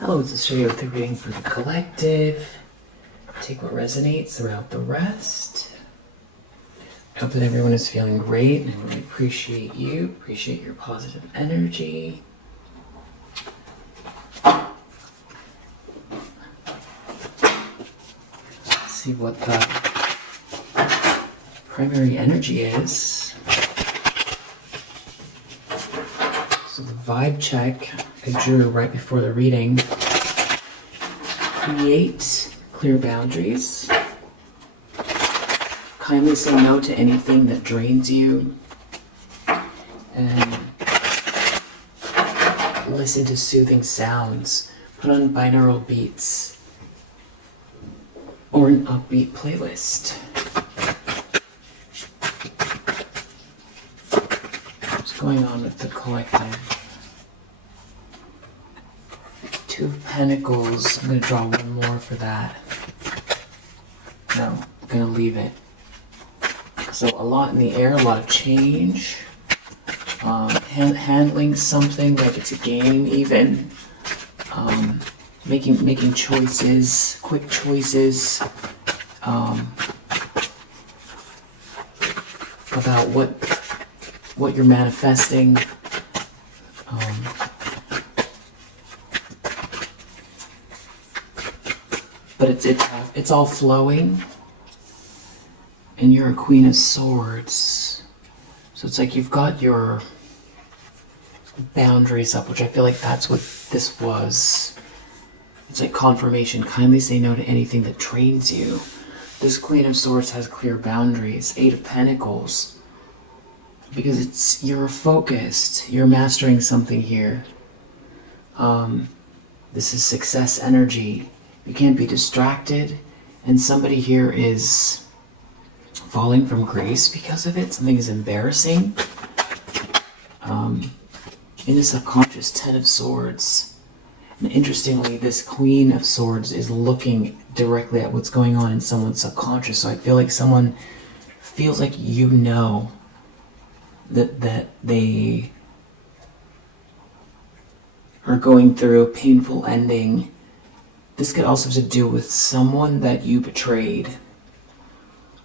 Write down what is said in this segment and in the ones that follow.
Hello, it's Scorpio with the reading for the collective. Take what resonates throughout the rest. I hope that everyone is feeling great, and I really appreciate you. Appreciate your positive energy. Let's see what the primary energy is. So the vibe check I drew right before the reading. Create clear boundaries. Kindly say no to anything that drains you. And listen to soothing sounds. Put on binaural beats or an upbeat playlist. What's going on with the collective? Two of Pentacles. I'm going to draw one more for that. No, I'm going to leave it. So a lot in the air, a lot of change. Handling something like it's a game even. Making choices, quick choices. About what you're manifesting. But it's all flowing, and you're a Queen of Swords, so it's like you've got your boundaries up, which I feel like that's what this was. It's like confirmation. Kindly say no to anything that drains you. This Queen of Swords has clear boundaries. Eight of Pentacles, because you're focused. You're mastering something here. This is success energy. You can't be distracted, and somebody here is falling from grace because of it. Something is embarrassing. In the subconscious, 10 of Swords. And interestingly, this Queen of Swords is looking directly at what's going on in someone's subconscious. So I feel like someone feels like you know that they are going through a painful ending. This could also have to do with someone that you betrayed.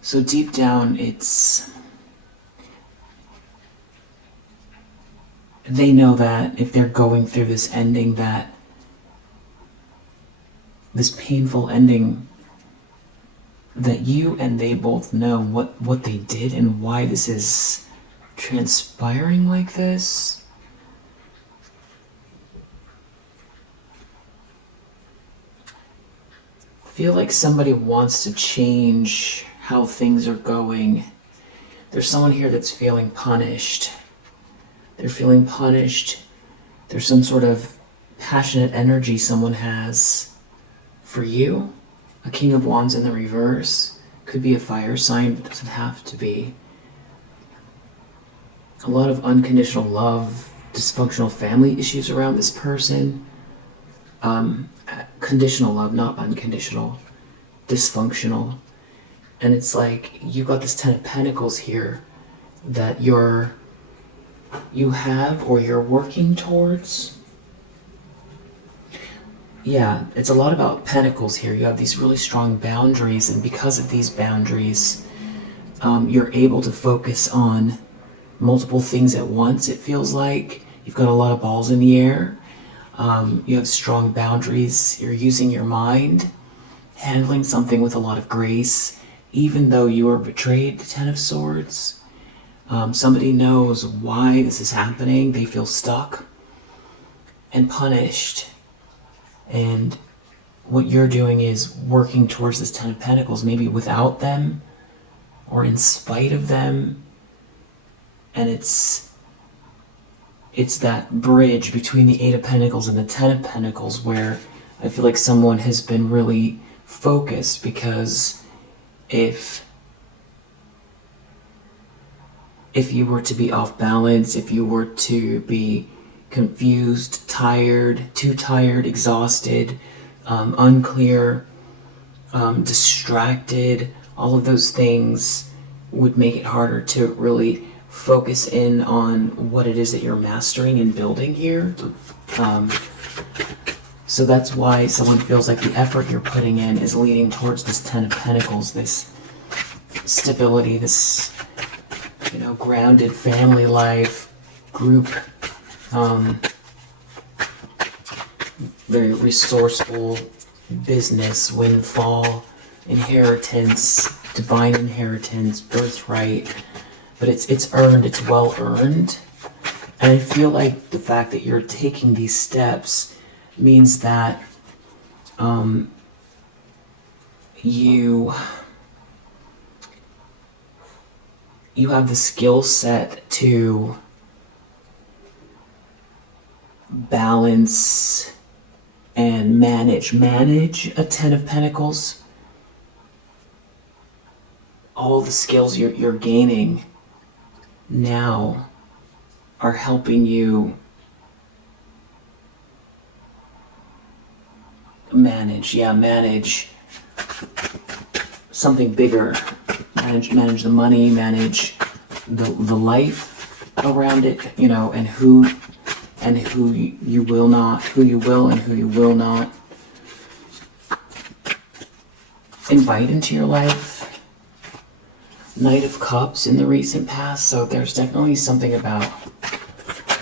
So deep down, they know that if they're going through this ending, that this painful ending, that you and they both know what they did and why this is transpiring like this. Feel like somebody wants to change how things are going. There's someone here that's feeling punished. They're feeling punished. There's some sort of passionate energy someone has for you. A King of Wands in the reverse. Could be a fire sign, but doesn't have to be. A lot of unconditional love, dysfunctional family issues around this person. Conditional love, not unconditional. Dysfunctional. And it's like you got this 10 of Pentacles here that you have or you're working towards. Yeah, it's a lot about Pentacles here. You have these really strong boundaries, and because of these boundaries, you're able to focus on multiple things at once. It feels like you've got a lot of balls in the air. You have strong boundaries. You're using your mind, handling something with a lot of grace, even though you were betrayed, the 10 of Swords. Somebody knows why this is happening. They feel stuck and punished. And what you're doing is working towards this 10 of Pentacles, maybe without them or in spite of them. And it's that bridge between the 8 of Pentacles and the 10 of Pentacles where I feel like someone has been really focused, because if you were to be off balance, if you were to be confused, tired, too tired, exhausted, unclear, distracted, all of those things would make it harder to really focus in on what it is that you're mastering and building here. So that's why someone feels like the effort you're putting in is leading towards this Ten of Pentacles, this stability, this, you know, grounded family life, group, very resourceful business, windfall, inheritance, divine inheritance, birthright. But it's earned, it's well earned. And I feel like the fact that you're taking these steps means that you have the skill set to balance and manage a Ten of Pentacles. All the skills you're gaining now are helping you manage something bigger, manage the money, manage the life around it, you know, and who you will not, who you will and who you will not invite into your life. Knight of Cups in the recent past, so there's definitely something about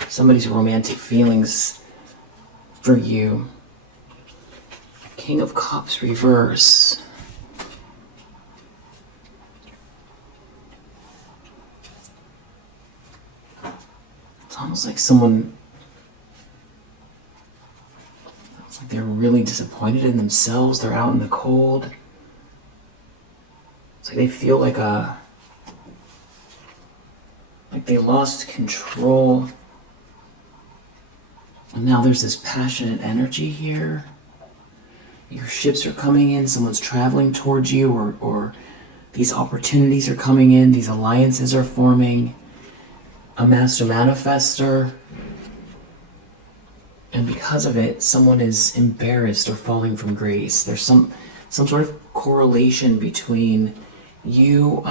somebody's romantic feelings for you. King of Cups reverse. It's almost like it's like they're really disappointed in themselves. They're out in the cold. It's like they feel like they lost control. And now there's this passionate energy here. Your ships are coming in, someone's traveling towards you, or these opportunities are coming in, these alliances are forming. A master manifester. And because of it, someone is embarrassed or falling from grace. There's some sort of correlation between you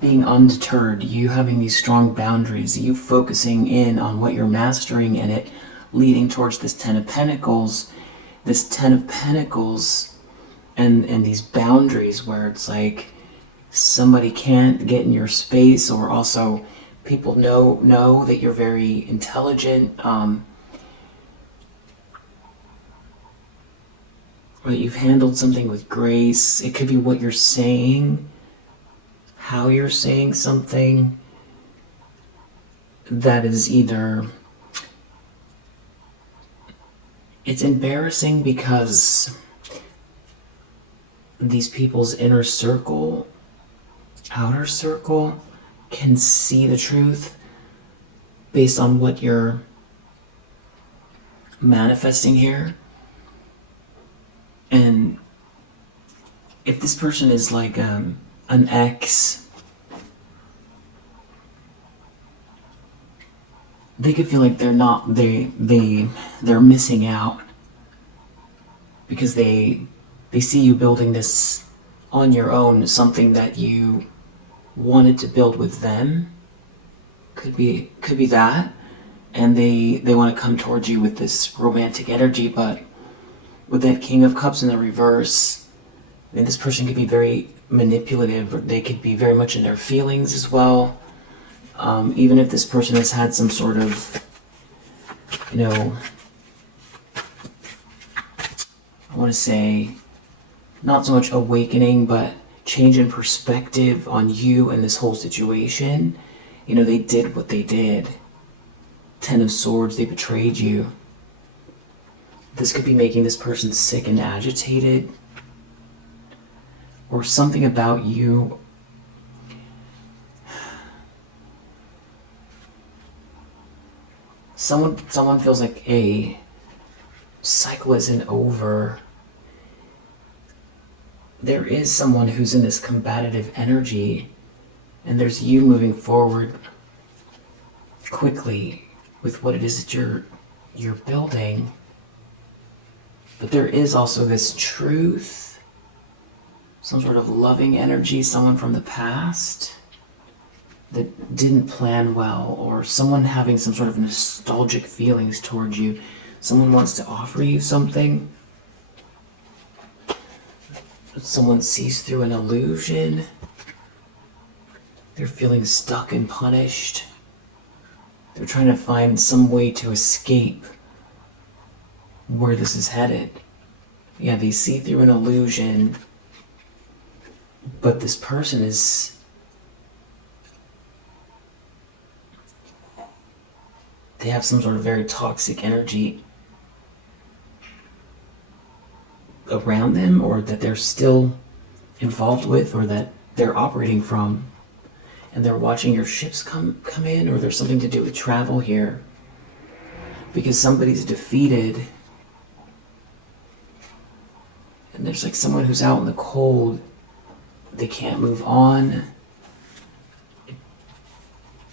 being undeterred, you having these strong boundaries, you focusing in on what you're mastering, and it leading towards this Ten of Pentacles. This Ten of Pentacles and these boundaries where it's like somebody can't get in your space, or also people know that you're very intelligent, or that you've handled something with grace. It could be what you're saying, how you're saying something that is either... It's embarrassing because these people's inner circle, outer circle, can see the truth based on what you're manifesting here. And if this person is like an ex, they could feel like they're missing out because they see you building this on your own, something that you wanted to build with them. Could be that, and they want to come towards you with this romantic energy. But with that King of Cups in the reverse, I mean, this person could be very manipulative, or they could be very much in their feelings as well. Even if this person has had some sort of, you know, I want to say, not so much awakening, but change in perspective on you and this whole situation. You know, they did what they did. Ten of Swords, they betrayed you. This could be making this person sick and agitated, or something about you. Someone feels like a cycle isn't over. There is someone who's in this combative energy, and there's you moving forward quickly with what it is that you're building. But there is also this truth, some sort of loving energy, someone from the past that didn't plan well, or someone having some sort of nostalgic feelings towards you. Someone wants to offer you something. Someone sees through an illusion. They're feeling stuck and punished. They're trying to find some way to escape where this is headed. Yeah, they see through an illusion, but this person is... they have some sort of very toxic energy around them, or that they're still involved with, or that they're operating from, and they're watching your ships come in, or there's something to do with travel here, because somebody's defeated, and there's like someone who's out in the cold. They can't move on.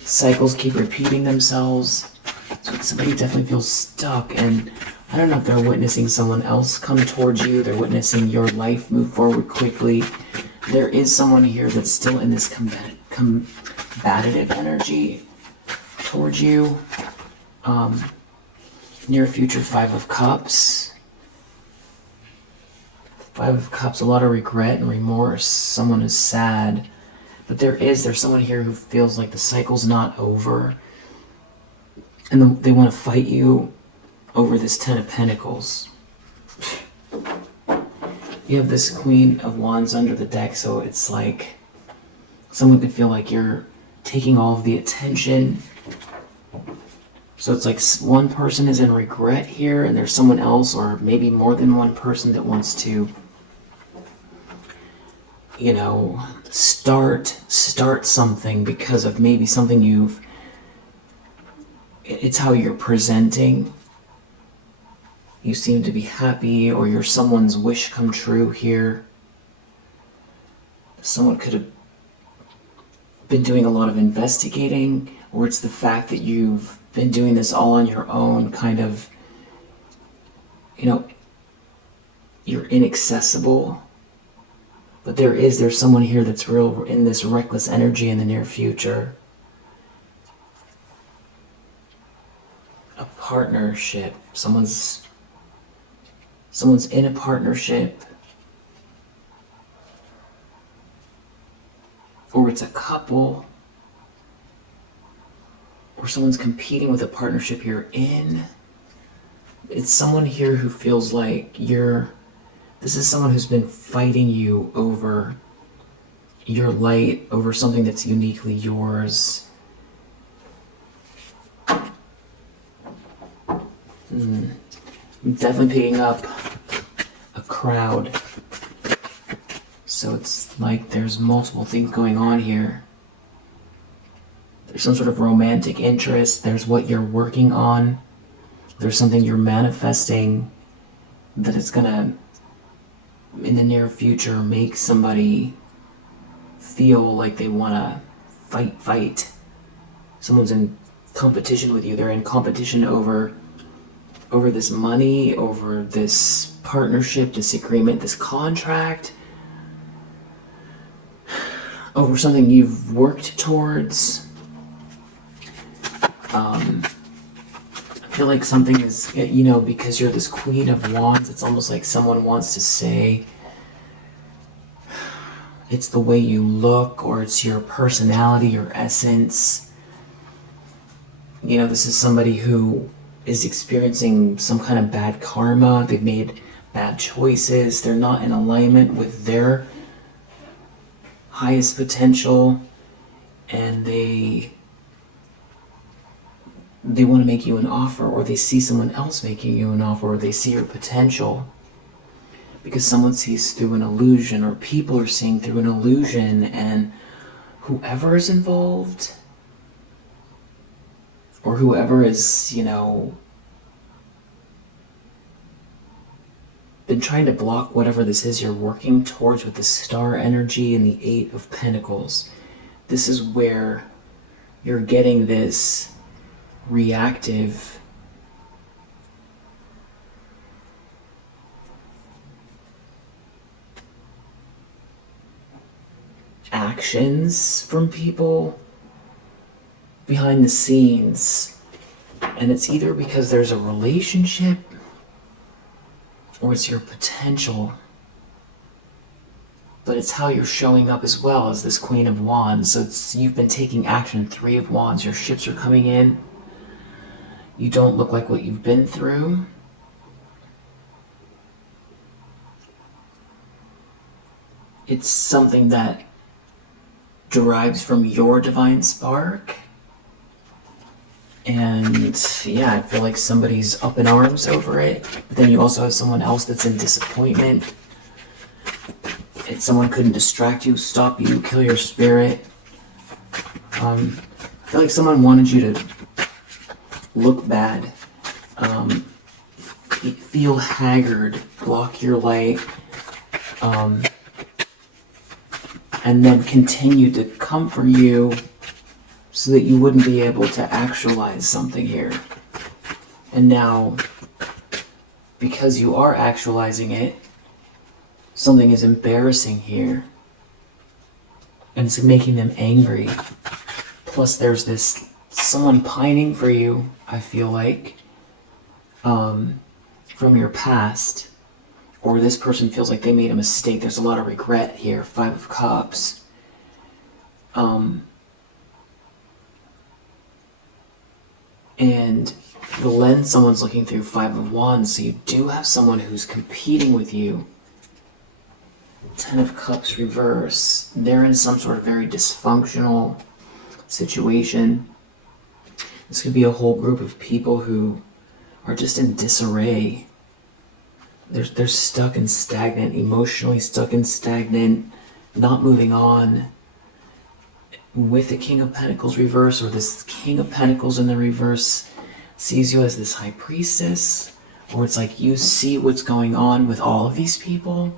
Cycles keep repeating themselves. So somebody definitely feels stuck, and I don't know if they're witnessing someone else come towards you. They're witnessing your life move forward quickly. There is someone here that's still in this combative energy towards you. Near future, 5 of Cups. 5 of Cups, a lot of regret and remorse. Someone is sad. But there's someone here who feels like the cycle's not over. And they want to fight you over this 10 of Pentacles. You have this Queen of Wands under the deck, so it's like someone could feel like you're taking all of the attention. So it's like one person is in regret here, and there's someone else, or maybe more than one person, that wants to, you know, start something because of maybe something it's how you're presenting. You seem to be happy, or you're someone's wish come true here. Someone could have been doing a lot of investigating, or it's the fact that you've been doing this all on your own, kind of, you know, you're inaccessible. But there's someone here that's real in this reckless energy in the near future. A partnership. Someone's in a partnership, or it's a couple, or someone's competing with a partnership you're in. It's someone here who feels like this is someone who's been fighting you over your light, over something that's uniquely yours. I'm definitely picking up a crowd. So it's like there's multiple things going on here. There's some sort of romantic interest. There's what you're working on. There's something you're manifesting that it's gonna, in the near future, make somebody feel like they wanna fight. Someone's in competition with you. They're in competition over this money, over this partnership, this agreement, this contract, over something you've worked towards. I feel like something is, you know, because you're this Queen of Wands, it's almost like someone wants to say it's the way you look, or it's your personality, your essence. You know, this is somebody who is experiencing some kind of bad karma. They've made bad choices. They're not in alignment with their highest potential, and they want to make you an offer, or they see someone else making you an offer, or they see your potential, because someone sees through an illusion, or people are seeing through an illusion, and whoever is involved, or whoever is, you know, been trying to block whatever this is you're working towards with the star energy and the 8 of Pentacles. This is where you're getting this reactive actions from people behind the scenes. And it's either because there's a relationship or it's your potential. But it's how you're showing up as well as this Queen of Wands. So you've been taking action. 3 of Wands. Your ships are coming in. You don't look like what you've been through. It's something that derives from your divine spark. And yeah, I feel like somebody's up in arms over it. But then you also have someone else that's in disappointment. And someone couldn't distract you, stop you, kill your spirit. I feel like someone wanted you to look bad, feel haggard, block your light, and then continue to come for you so that you wouldn't be able to actualize something here. And now, because you are actualizing it, something is embarrassing here. And it's making them angry. Plus there's this someone pining for you, I feel like, from your past. Or this person feels like they made a mistake. There's a lot of regret here. 5 of Cups. And the lens someone's looking through, 5 of Wands. So you do have someone who's competing with you. 10 of Cups reverse. They're in some sort of very dysfunctional situation. This could be a whole group of people who are just in disarray. They're stuck and stagnant, emotionally stuck and stagnant, not moving on. With the King of Pentacles reverse, or this King of Pentacles in the reverse, sees you as this High Priestess, or it's like you see what's going on with all of these people,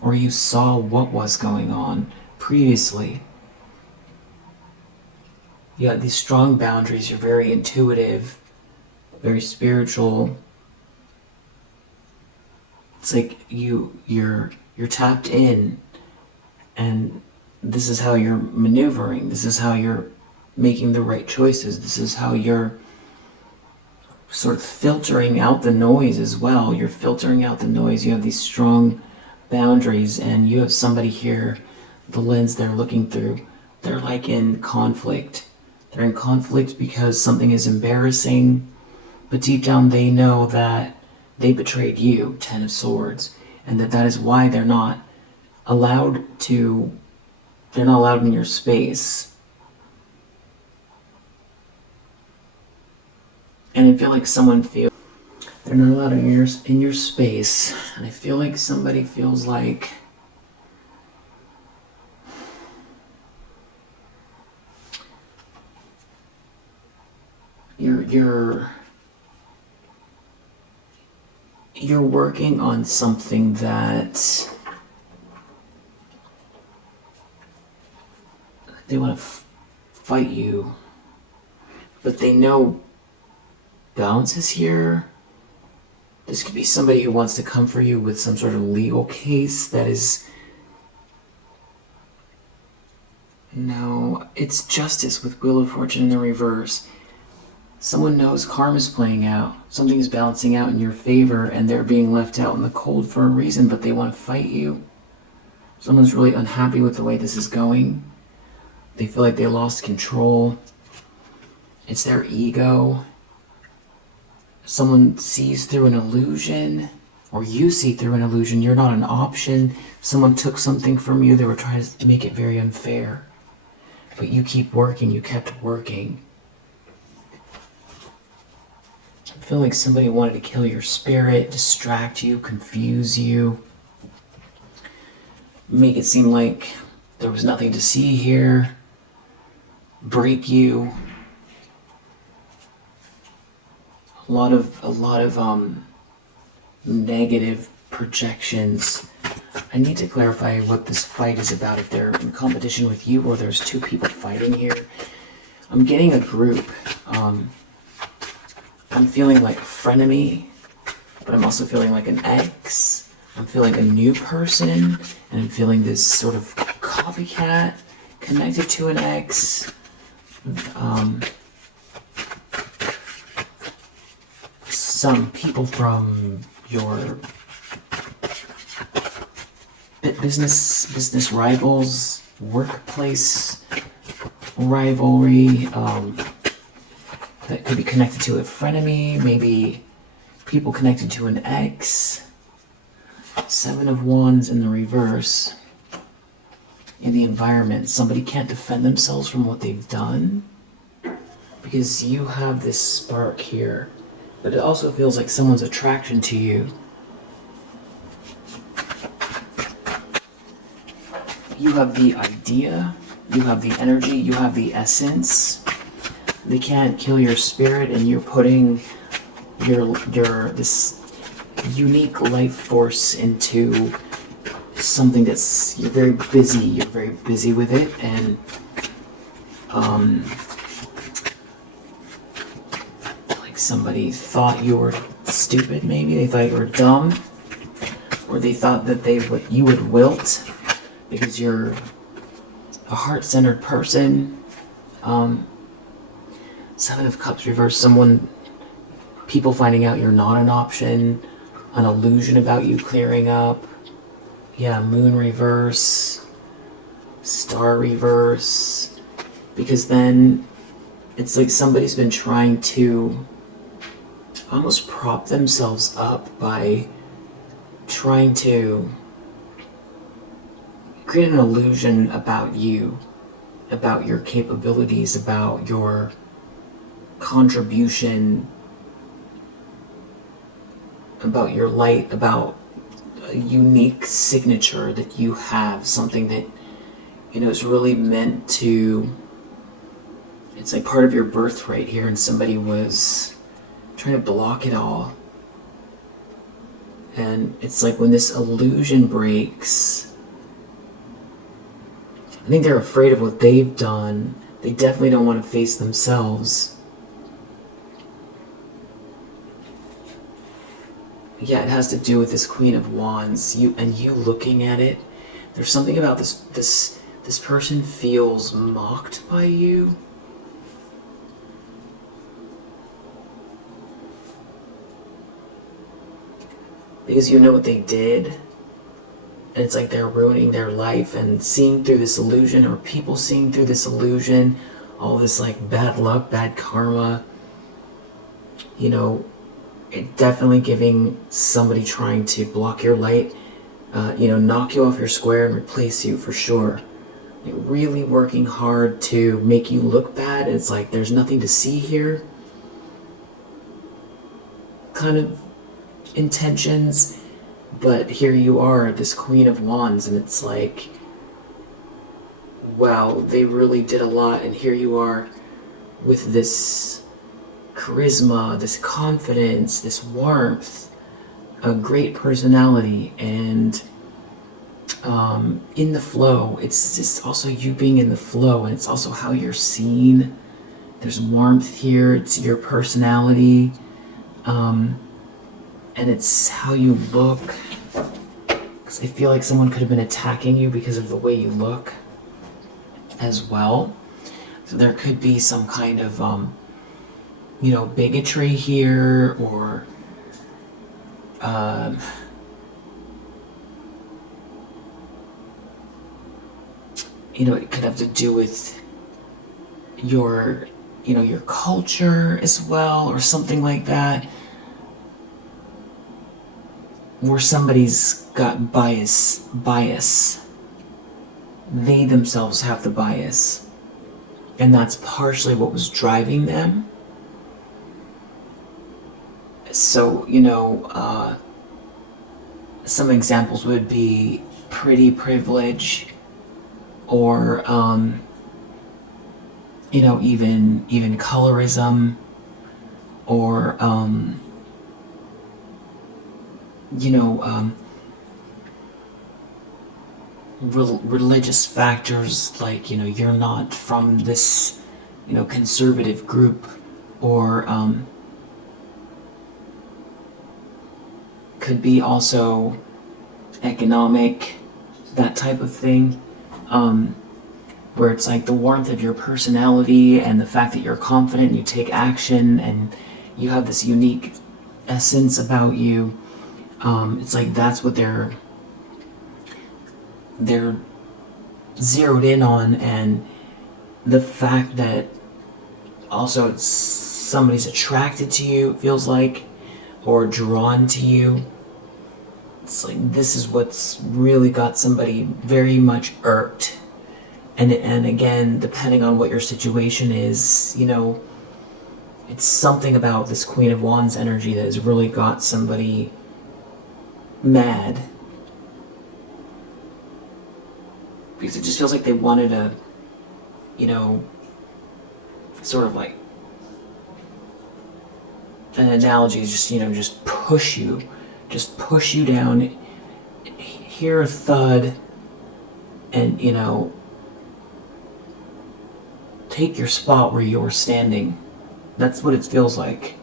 or you saw what was going on previously. You have these strong boundaries, you're very intuitive, very spiritual. It's like you're tapped in, and this is how you're maneuvering. This is how you're making the right choices. This is how you're sort of filtering out the noise as well. You're filtering out the noise. You have these strong boundaries, and you have somebody here, the lens they're looking through, they're like in conflict. They're in conflict because something is embarrassing, but deep down they know that they betrayed you, 10 of Swords, and that is why they're not allowed in your space. And I feel like someone feels they're not allowed in your space, and I feel like somebody feels like you're working on something that they want to fight you, but they know balance is here. This could be somebody who wants to come for you with some sort of legal case that is... No, it's justice with Wheel of Fortune in the reverse. Someone knows karma's playing out. Something's balancing out in your favor, and they're being left out in the cold for a reason, but they want to fight you. Someone's really unhappy with the way this is going. They feel like they lost control. It's their ego. Someone sees through an illusion, or you see through an illusion. You're not an option. Someone took something from you. They were trying to make it very unfair. But you keep working. You kept working. I feel like somebody wanted to kill your spirit, distract you, confuse you, make it seem like there was nothing to see here, break you. A lot of negative projections. I need to clarify what this fight is about, if they're in competition with you or there's 2 people fighting here. I'm getting a group. I'm feeling like a frenemy, but I'm also feeling like an ex. I'm feeling a new person, and I'm feeling this sort of copycat connected to an ex. some people from your business rivals, workplace rivalry, that could be connected to a frenemy, maybe people connected to an ex. 7 of Wands in the reverse. In the environment, somebody can't defend themselves from what they've done because you have this spark here, but it also feels like someone's attraction to you. You have the idea, you have the energy, you have the essence. They can't kill your spirit, and you're putting your this unique life force into something that's, you're very busy with it, and like somebody thought you were stupid, maybe they thought you were dumb, or they thought that you would wilt because you're a heart-centered person. 7 of Cups reversed, people finding out you're not an option, an illusion about you clearing up. Yeah, Moon reverse, Star reverse, because then it's like somebody's been trying to almost prop themselves up by trying to create an illusion about you, about your capabilities, about your contribution, about your light, about a unique signature that you have, something that, is really meant to, it's like part of your birthright here, and somebody was trying to block it all. And it's like when this illusion breaks, I think they're afraid of what they've done. They definitely don't want to face themselves. Yeah, it has to do with this Queen of Wands. You looking at it. There's something about this person feels mocked by you. Because you know what they did. And it's like they're ruining their life, and seeing through this illusion, or people seeing through this illusion, all this like bad luck, bad karma, it definitely giving somebody trying to block your light, knock you off your square and replace you for sure. Like really working hard to make you look bad. It's like there's nothing to see here. Kind of intentions, but here you are, this Queen of Wands, and it's like, wow, they really did a lot, and here you are with this charisma, this confidence, this warmth, a great personality, and in the flow. It's just also you being in the flow, and it's also how you're seen. There's warmth here, it's your personality, and it's how you look. Because I feel like someone could have been attacking you because of the way you look as well. So there could be some kind of bigotry here, or it could have to do with your culture as well, or something like that, where somebody's got bias. They themselves have the bias, and that's partially what was driving them. So, some examples would be pretty privilege, or, even colorism, or, religious factors, like, you're not from this, conservative group, or, could be also economic, that type of thing, where it's like the warmth of your personality and the fact that you're confident and you take action and you have this unique essence about you. It's like that's what they're zeroed in on, and the fact that also it's somebody's attracted to you, it feels like, or drawn to you. It's like this is what's really got somebody very much irked. And again, depending on what your situation is, you know, it's something about this Queen of Wands energy that has really got somebody mad. Because it just feels like they wanted to, you know, sort of like, an analogy is just, you know, just push you down, hear a thud, and, you know, take your spot where you're standing. That's what it feels like.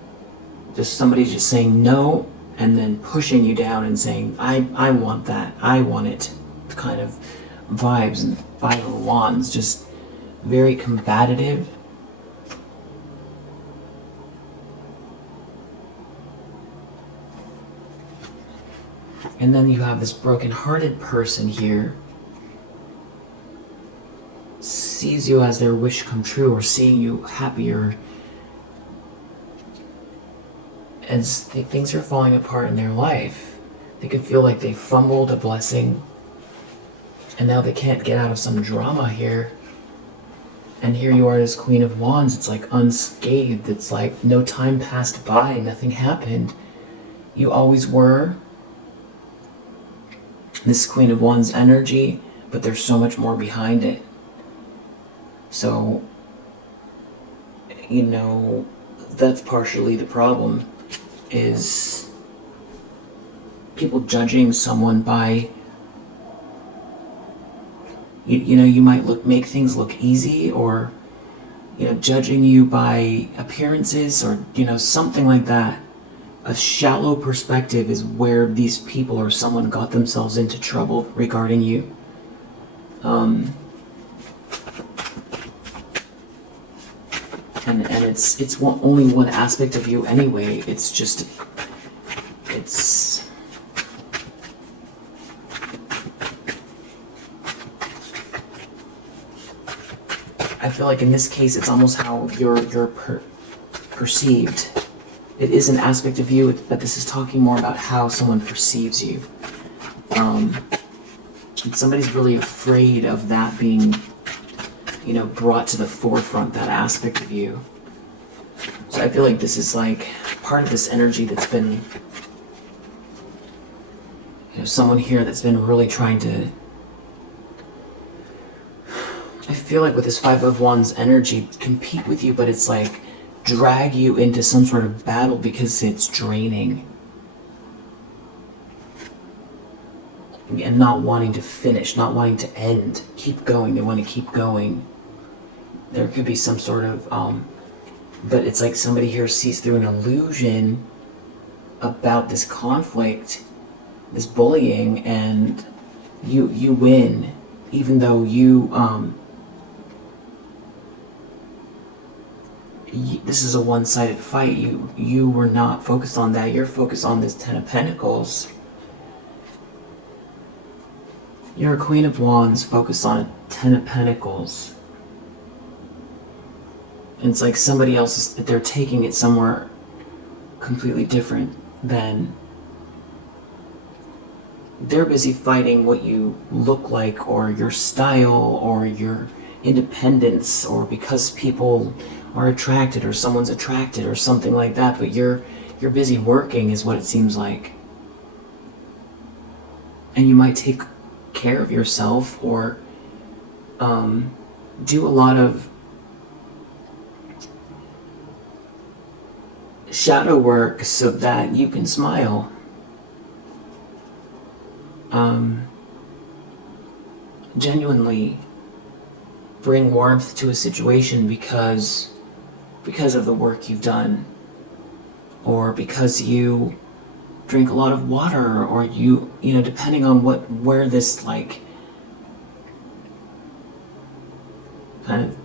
Just somebody just saying no, and then pushing you down and saying, I want that, I want it, kind of vibes. And Five of Wands, just very combative. And then you have this broken-hearted person here, sees you as their wish come true, or seeing you happier as things are falling apart in their life. They could feel like they fumbled a blessing, and now they can't get out of some drama here. And here you are as Queen of Wands. It's like unscathed. It's like no time passed by, nothing happened. You always were this Queen of Wands energy, but there's so much more behind it. So, you know, that's partially the problem, is people judging someone by, you know, you might make things look easy, or, you know, judging you by appearances, or, you know, something like that. A shallow perspective is where these people or someone got themselves into trouble regarding you. And it's only one aspect of you anyway. It's just, it's, I feel like in this case it's almost how you're perceived. It is an aspect of you, but this is talking more about how someone perceives you. And somebody's really afraid of that being, you know, brought to the forefront, that aspect of you. So I feel like this is like part of this energy that's been, you know, someone here that's been really trying to, I feel like with this Five of Wands energy, compete with you, but it's like drag you into some sort of battle because it's draining. And not wanting to finish, not wanting to end, keep going, they want to keep going. There could be some sort of, but it's like somebody here sees through an illusion about this conflict, this bullying, and you win, even though this is a one-sided fight. You were not focused on that. You're focused on this Ten of Pentacles. You're a Queen of Wands focused on a Ten of Pentacles. And it's like somebody else is, they're taking it somewhere completely different than, they're busy fighting what you look like, or your style, or your independence, or because people are attracted, or someone's attracted, or something like that. But you're busy working, is what it seems like. And you might take care of yourself, or do a lot of shadow work so that you can smile. Genuinely bring warmth to a situation because of the work you've done, or because you drink a lot of water, or you know, depending on where this like kind of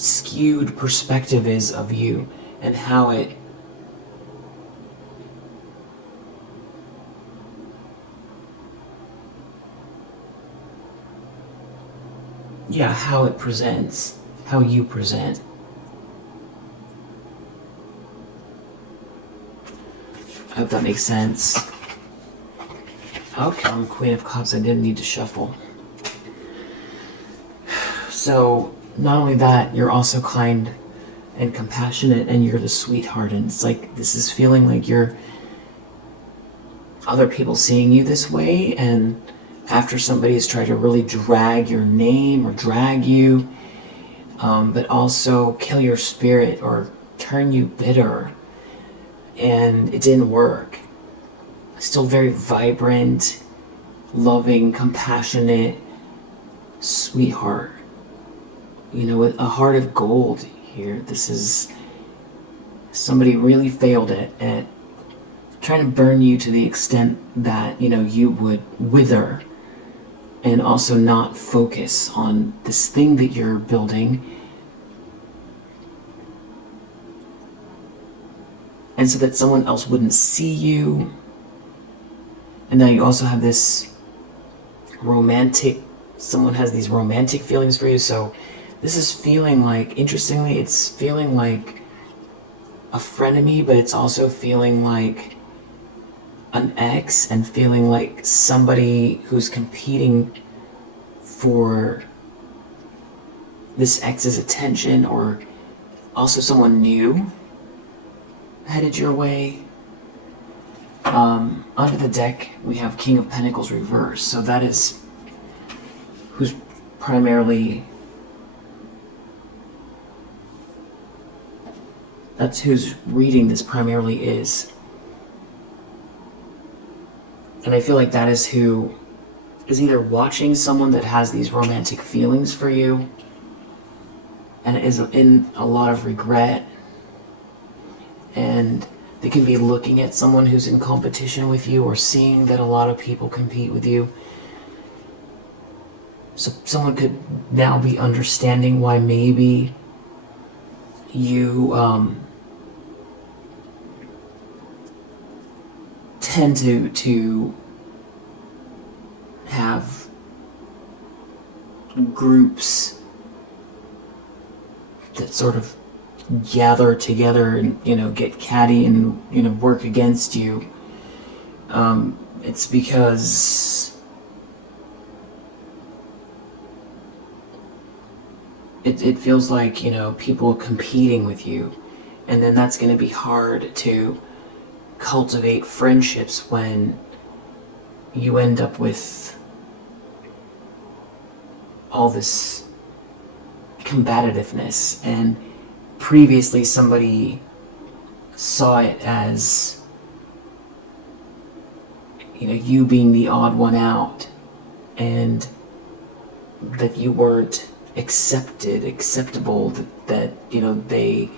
skewed perspective is of you, and how it yeah, how it presents, how you present. I hope that makes sense. Outcome, Queen of Cups, I didn't need to shuffle. So, not only that, you're also kind and compassionate, and you're the sweetheart, and it's like, this is feeling like you're other people seeing you this way, and after somebody has tried to really drag your name or drag you, but also kill your spirit or turn you bitter, and it didn't work. Still very vibrant, loving, compassionate sweetheart, you know, with a heart of gold here. This is somebody really failed at trying to burn you to the extent that, you know, you would wither and also not focus on this thing that you're building. And so that someone else wouldn't see you. And now you also have this romantic, someone has these romantic feelings for you. So this is feeling like, interestingly, it's feeling like a frenemy, but it's also feeling like an ex, and feeling like somebody who's competing for this ex's attention, or also someone new headed your way. Under the deck, we have King of Pentacles reverse. So that is who's primarily, that's whose reading this primarily is. And I feel like that is who is either watching someone that has these romantic feelings for you and is in a lot of regret, and they can be looking at someone who's in competition with you, or seeing that a lot of people compete with you. So someone could now be understanding why maybe you tend to have groups that sort of gather together and, you know, get catty and, you know, work against you. It's because it feels like, you know, people competing with you, and then that's going to be hard to cultivate friendships when you end up with all this combativeness, and previously somebody saw it as, you know, you being the odd one out, and that you weren't acceptable, that you know, they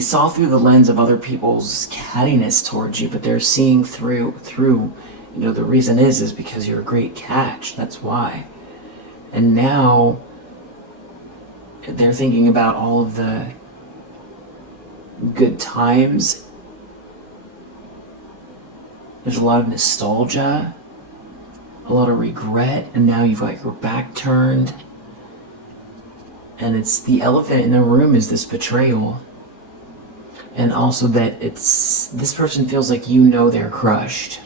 saw through the lens of other people's cattiness towards you, but they're seeing through, you know, the reason is because you're a great catch, that's why. And now they're thinking about all of the good times. There's a lot of nostalgia, a lot of regret, and now you've got your back turned. And it's the elephant in the room is this betrayal. And also that it's, this person feels like, you know, they're crushed.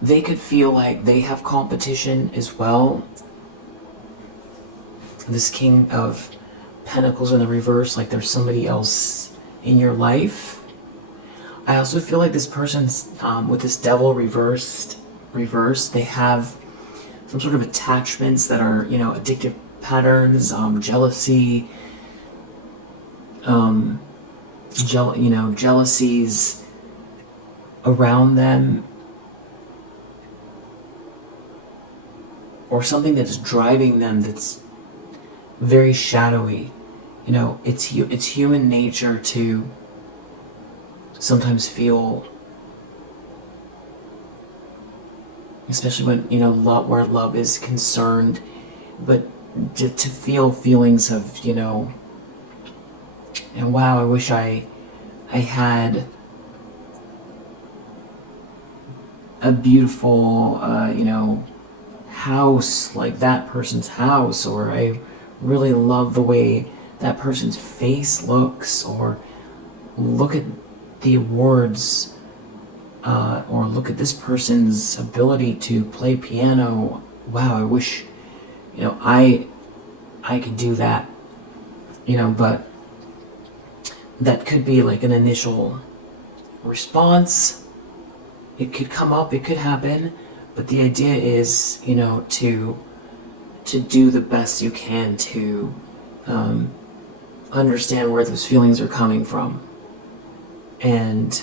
They could feel like they have competition as well. This King of Pentacles in the reverse, like there's somebody else in your life. I also feel like this person's, with this Devil reversed, they have some sort of attachments that are, you know, addictive patterns, jealousy, jealousies around them, or something that's driving them that's very shadowy. You know, it's human nature to sometimes feel, especially when, you know, where love is concerned, but to feel feelings of, you know, and wow, I wish I had a beautiful, house, like that person's house, or I really love the way that person's face looks, or look at the awards, or look at this person's ability to play piano. Wow, I wish, I could do that, but that could be like an initial response. It could come up, it could happen, but the idea is, to do the best you can to understand where those feelings are coming from, and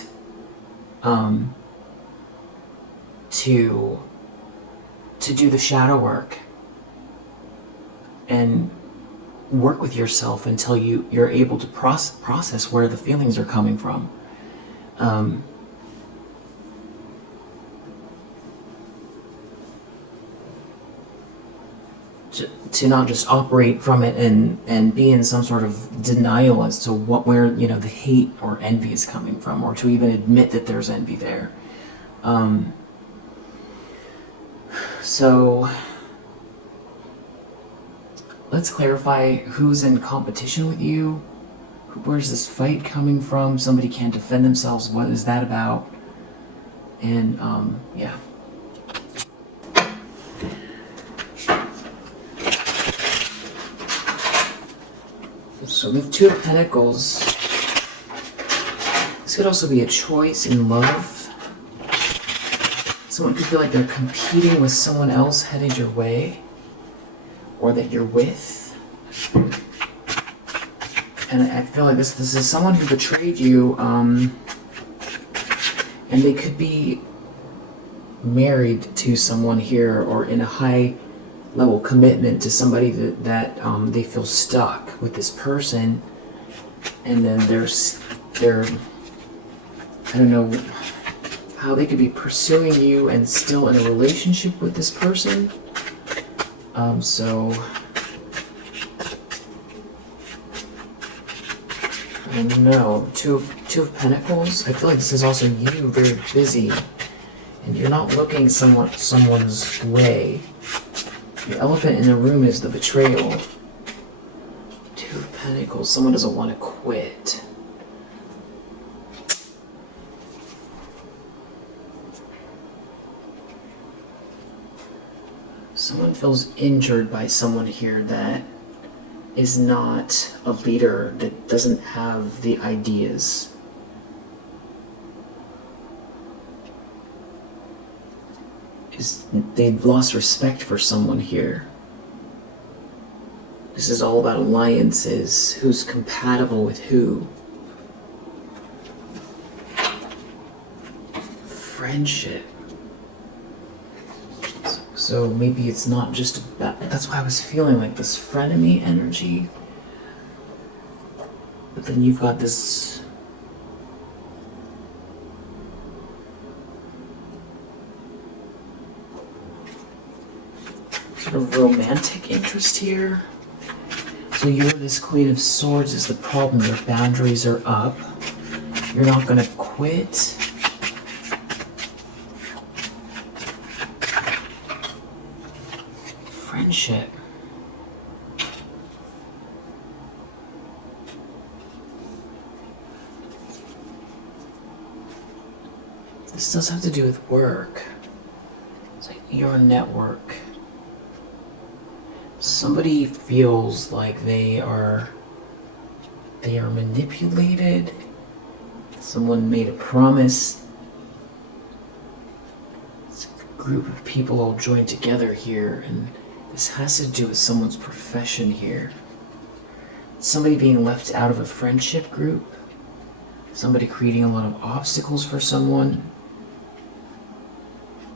to do the shadow work and work with yourself until you're able to process where the feelings are coming from. To not just operate from it and be in some sort of denial as to where the hate or envy is coming from, or to even admit that there's envy there. So let's clarify who's in competition with you. Where's this fight coming from? Somebody can't defend themselves. What is that about? And yeah. So with Two of Pentacles, this could also be a choice in love. Someone could feel like they're competing with someone else headed your way, or that you're with. And I feel like this is someone who betrayed you, and they could be married to someone here, or in a high level commitment to somebody that they feel stuck with this person, and then they're I don't know how they could be pursuing you and still in a relationship with this person. So I don't know. Two of Pentacles. I feel like this is also you very busy, and you're not looking someone's way. The elephant in the room is the betrayal. Two of Pentacles. Someone doesn't want to quit. Someone feels injured by someone here that is not a leader, that doesn't have the ideas. They've lost respect for someone here. This is all about alliances. Who's compatible with who? Friendship. So maybe it's not just about... That's why I was feeling like this frenemy energy. But then you've got this... sort of romantic interest here. So you're this Queen of Swords is the problem. Your boundaries are up. You're not going to quit. Friendship. This does have to do with work. It's like your network. Somebody feels like they are manipulated. Someone made a promise. It's a group of people all joined together here, and this has to do with someone's profession here. Somebody being left out of a friendship group. Somebody creating a lot of obstacles for someone.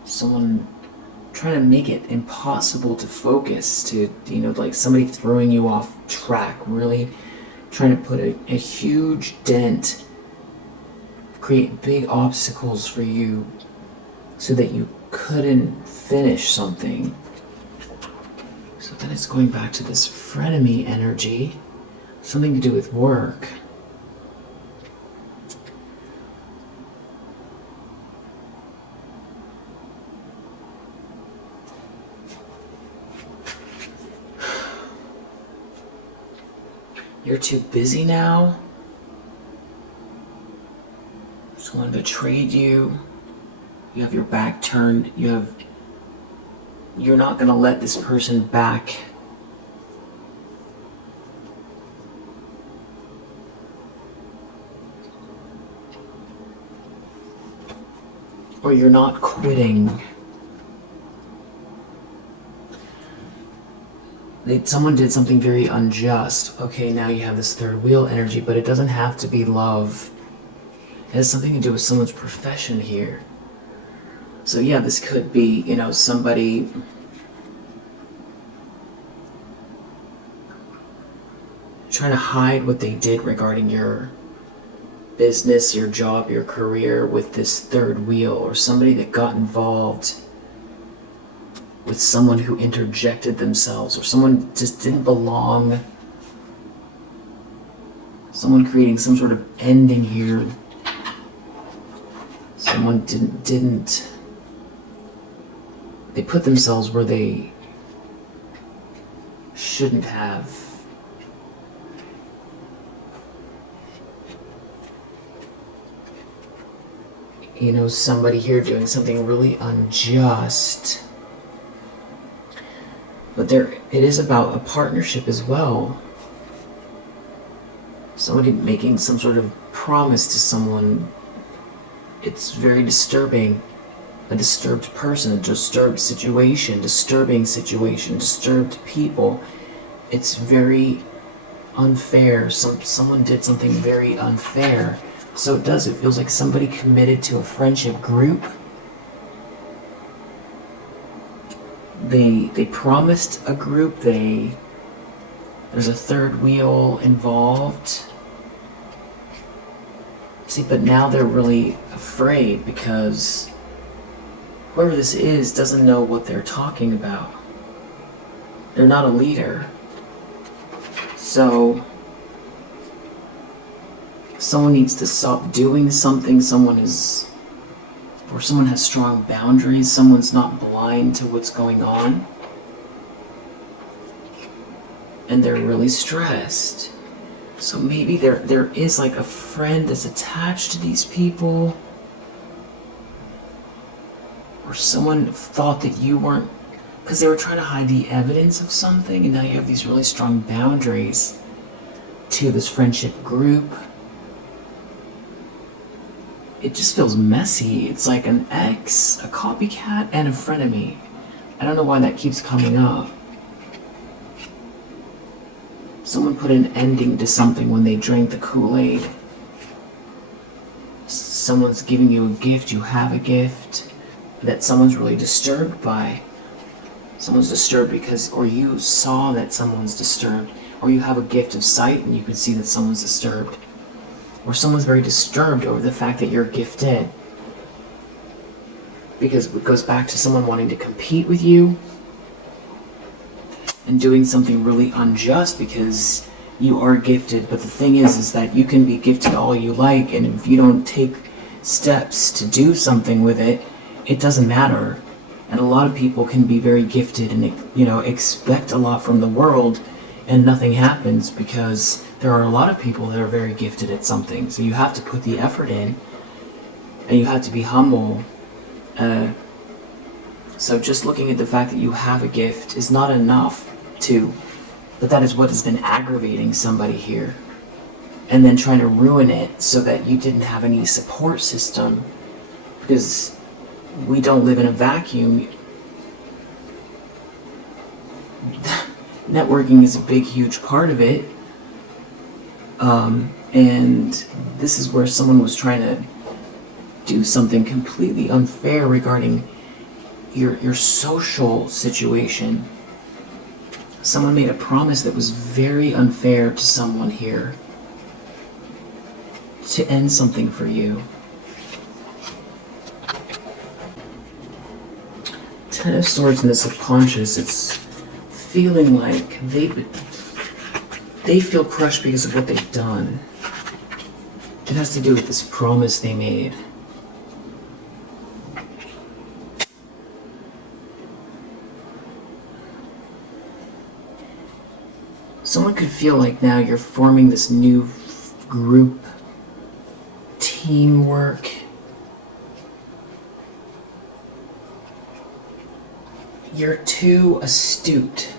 Someone trying to make it impossible to focus, to, like somebody throwing you off track, really trying to put a huge dent, create big obstacles for you so that you couldn't finish something. So then it's going back to this frenemy energy, something to do with work. You're too busy now. Someone betrayed you. You have your back turned. You're not going to let this person back. Or you're not quitting. Someone did something very unjust. Okay, now you have this third wheel energy, but it doesn't have to be love. It has something to do with someone's profession here. So yeah, this could be, somebody trying to hide what they did regarding your business, your job, your career with this third wheel, or somebody that got involved with someone who interjected themselves, or someone just didn't belong. Someone creating some sort of ending here. Someone didn't. They put themselves where they shouldn't have. Somebody here doing something really unjust. But it is about a partnership as well. Somebody making some sort of promise to someone. It's very disturbing. A disturbed person, a disturbed situation, disturbed people. It's very unfair. Someone did something very unfair. So it feels like somebody committed to a friendship group. They promised a group, there's a third wheel involved. See, but now they're really afraid because whoever this is doesn't know what they're talking about. They're not a leader. So someone needs to stop doing something. Someone has strong boundaries. Someone's not blind to what's going on. And they're really stressed. So maybe there is like a friend that's attached to these people. Or someone thought that you weren't, because they were trying to hide the evidence of something, and now you have these really strong boundaries to this friendship group. It just feels messy. It's like an ex, a copycat, and a frenemy. I don't know why that keeps coming up. Someone put an ending to something when they drank the Kool-Aid. Someone's giving you a gift, you have a gift that someone's really disturbed by. Someone's disturbed because, or you saw that someone's disturbed, or you have a gift of sight and you can see that someone's disturbed. Or someone's very disturbed over the fact that you're gifted. Because it goes back to someone wanting to compete with you and doing something really unjust because you are gifted. But the thing is that you can be gifted all you like, and if you don't take steps to do something with it, it doesn't matter. And a lot of people can be very gifted and expect a lot from the world, and nothing happens because there are a lot of people that are very gifted at something. So you have to put the effort in, and you have to be humble. So just looking at the fact that you have a gift is not enough but that is what has been aggravating somebody here. And then trying to ruin it so that you didn't have any support system, because we don't live in a vacuum. Networking is a big, huge part of it. And this is where someone was trying to do something completely unfair regarding your social situation. Someone made a promise that was very unfair to someone here to end something for you. Ten of Swords in the subconscious, it's feeling like they feel crushed because of what they've done. It has to do with this promise they made. Someone could feel like now you're forming this new group, teamwork. You're too astute.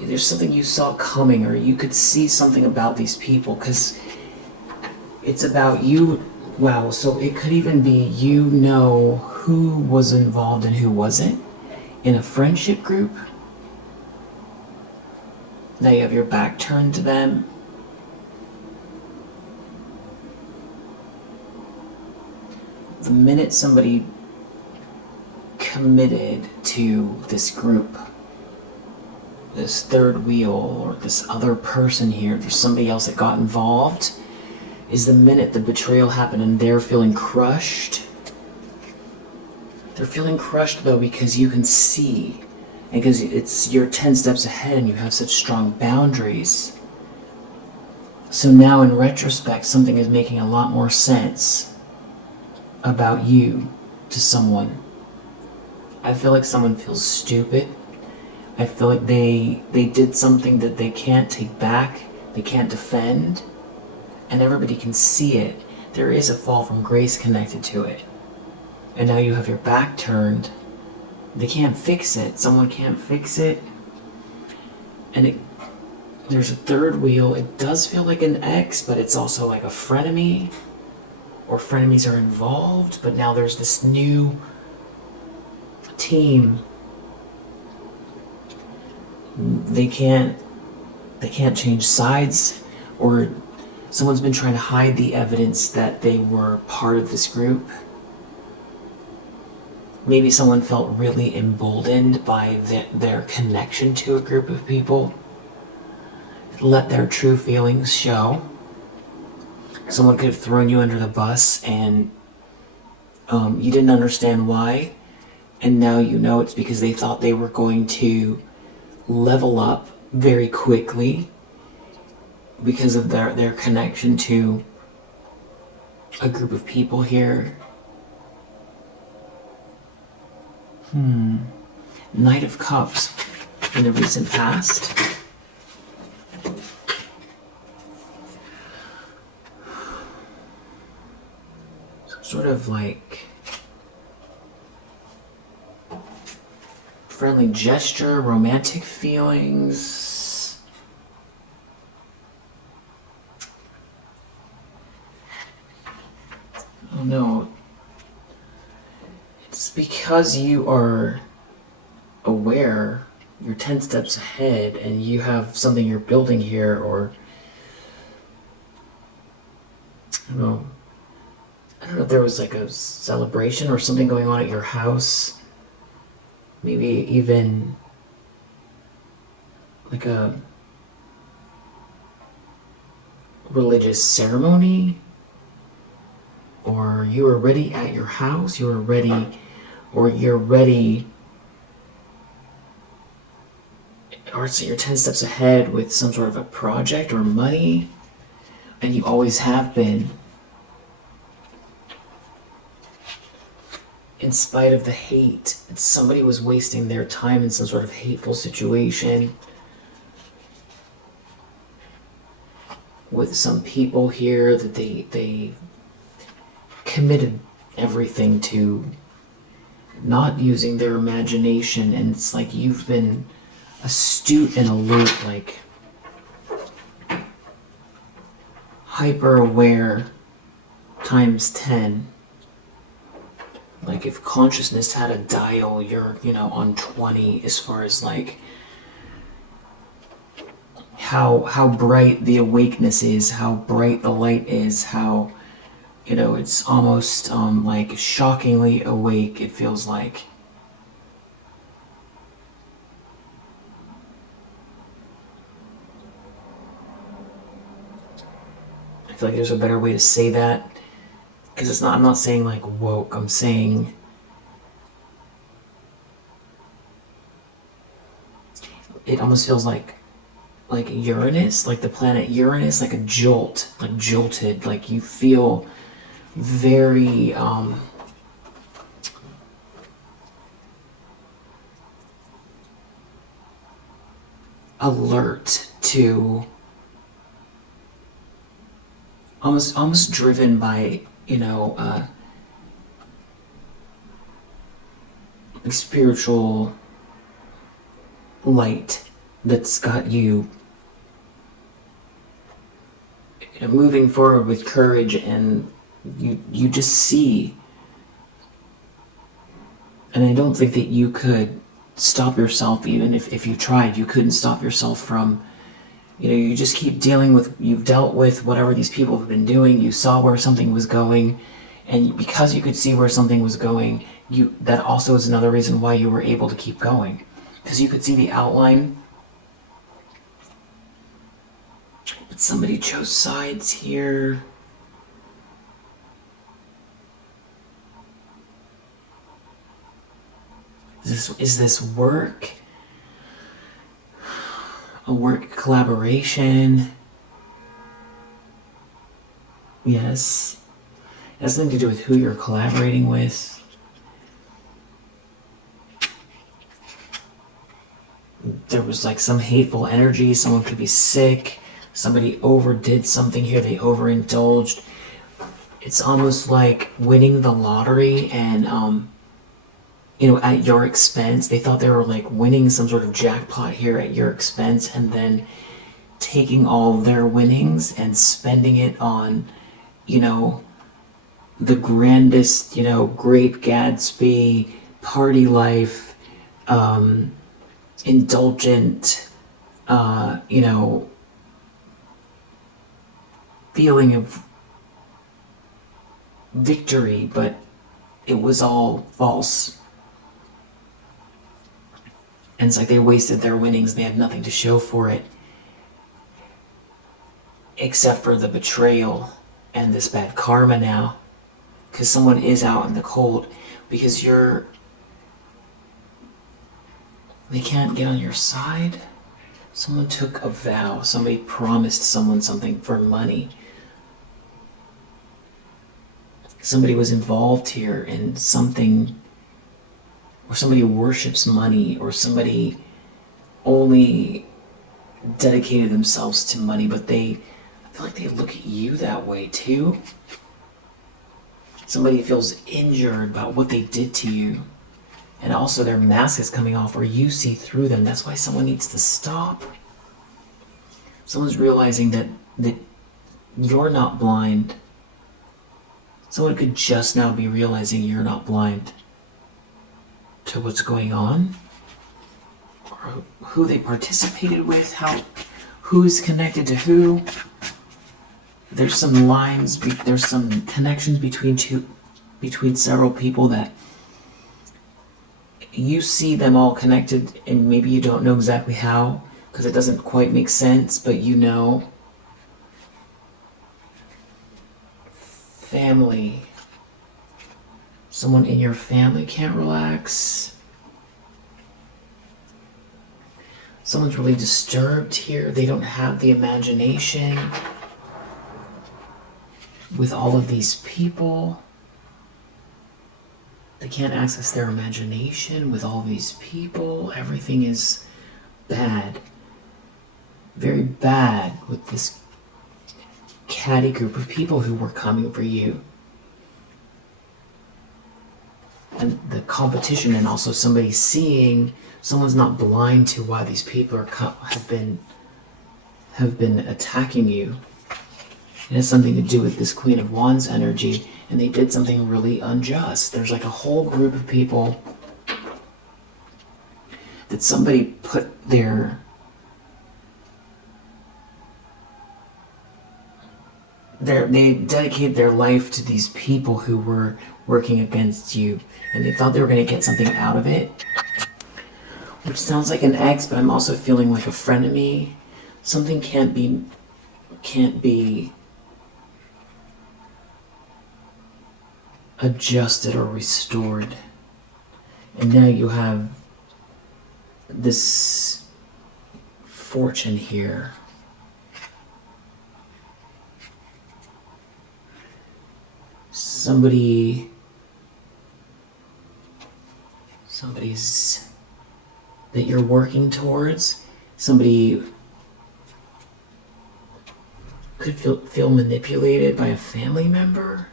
There's something you saw coming, or you could see something about these people, because it's about you. Wow, so it could even be you know who was involved and who wasn't in a friendship group. Now you have your back turned to them. The minute somebody committed to this group, this third wheel, or this other person here, there's somebody else that got involved, is the minute the betrayal happened and they're feeling crushed. They're feeling crushed though because you can see, and because it's you're 10 steps ahead and you have such strong boundaries. So now in retrospect, something is making a lot more sense about you to someone. I feel like someone feels stupid. I feel like they did something that they can't take back, they can't defend, and everybody can see it. There is a fall from grace connected to it. And now you have your back turned. They can't fix it. Someone can't fix it. And there's a third wheel. It does feel like an ex, but it's also like a frenemy. Or frenemies are involved, but now there's this new team. They can't change sides, or someone's been trying to hide the evidence that they were part of this group. Maybe someone felt really emboldened by their connection to a group of people. Let their true feelings show. Someone could have thrown you under the bus and you didn't understand why. And now you know it's because they thought they were going to level up very quickly because of their connection to a group of people here. Knight of Cups in the recent past. Some sort of like friendly gesture, romantic feelings. Oh no. It's because you are aware, you're 10 steps ahead, and you have something you're building here, or I don't know if there was like a celebration or something going on at your house. Maybe even like a religious ceremony, or you were ready at your house, you're ready, or so you're 10 steps ahead with some sort of a project or money, and you always have been. In spite of the hate, somebody was wasting their time in some sort of hateful situation with some people here that they committed everything to not using their imagination, and it's like you've been astute and alert, like hyper aware times 10. Like if consciousness had a dial, you're, on 20 as far as like how bright the awakeness is, how bright the light is, how, it's almost like shockingly awake, it feels like. I feel like there's a better way to say that. Because I'm not saying like woke, I'm saying it almost feels like Uranus, like the planet Uranus, like a jolt, like jolted, like you feel very alert to, almost driven by, spiritual light that's got you, moving forward with courage, and you just see. And I don't think that you could stop yourself, even if you tried. You couldn't stop yourself from, you just keep you've dealt with whatever these people have been doing. You saw where something was going, and because you could see where something was going, that also is another reason why you were able to keep going, because you could see the outline. But somebody chose sides here. Is this work? A work collaboration? Yes. It has nothing to do with who you're collaborating with. There was like some hateful energy. Someone could be sick. Somebody overdid something here. They overindulged. It's almost like winning the lottery and, at your expense. They thought they were like winning some sort of jackpot here at your expense, and then taking all their winnings and spending it on, the grandest, Great Gatsby, party life, indulgent, feeling of victory, but it was all false. And it's like they wasted their winnings and they had nothing to show for it, except for the betrayal and this bad karma now. Because someone is out in the cold, because they can't get on your side. Someone took a vow. Somebody promised someone something for money. Somebody was involved here in something, or somebody worships money, or somebody only dedicated themselves to money, but I feel like they look at you that way too. Somebody feels injured about what they did to you. And also their mask is coming off, or you see through them. That's why someone needs to stop. Someone's realizing that you're not blind. Someone could just now be realizing you're not blind to what's going on, or who they participated with, who's connected to who. There's some lines, there's some connections between several people that you see them all connected, and maybe you don't know exactly how, because it doesn't quite make sense, but family. Someone in your family can't relax. Someone's really disturbed here. They don't have the imagination with all of these people. They can't access their imagination with all these people. Everything is bad. Very bad with this catty group of people who were coming for you. And the competition, and also somebody seeing, someone's not blind to why these people have been attacking you. It has something to do with this Queen of Wands energy, and they did something really unjust. There's like a whole group of people that somebody put they dedicated their life to these people who were working against you, and they thought they were going to get something out of it, which sounds like an ex, but I'm also feeling like a frenemy. Something can't be adjusted or restored. And now you have this fortune here. Somebody's that you're working towards Somebody could feel manipulated by a family member,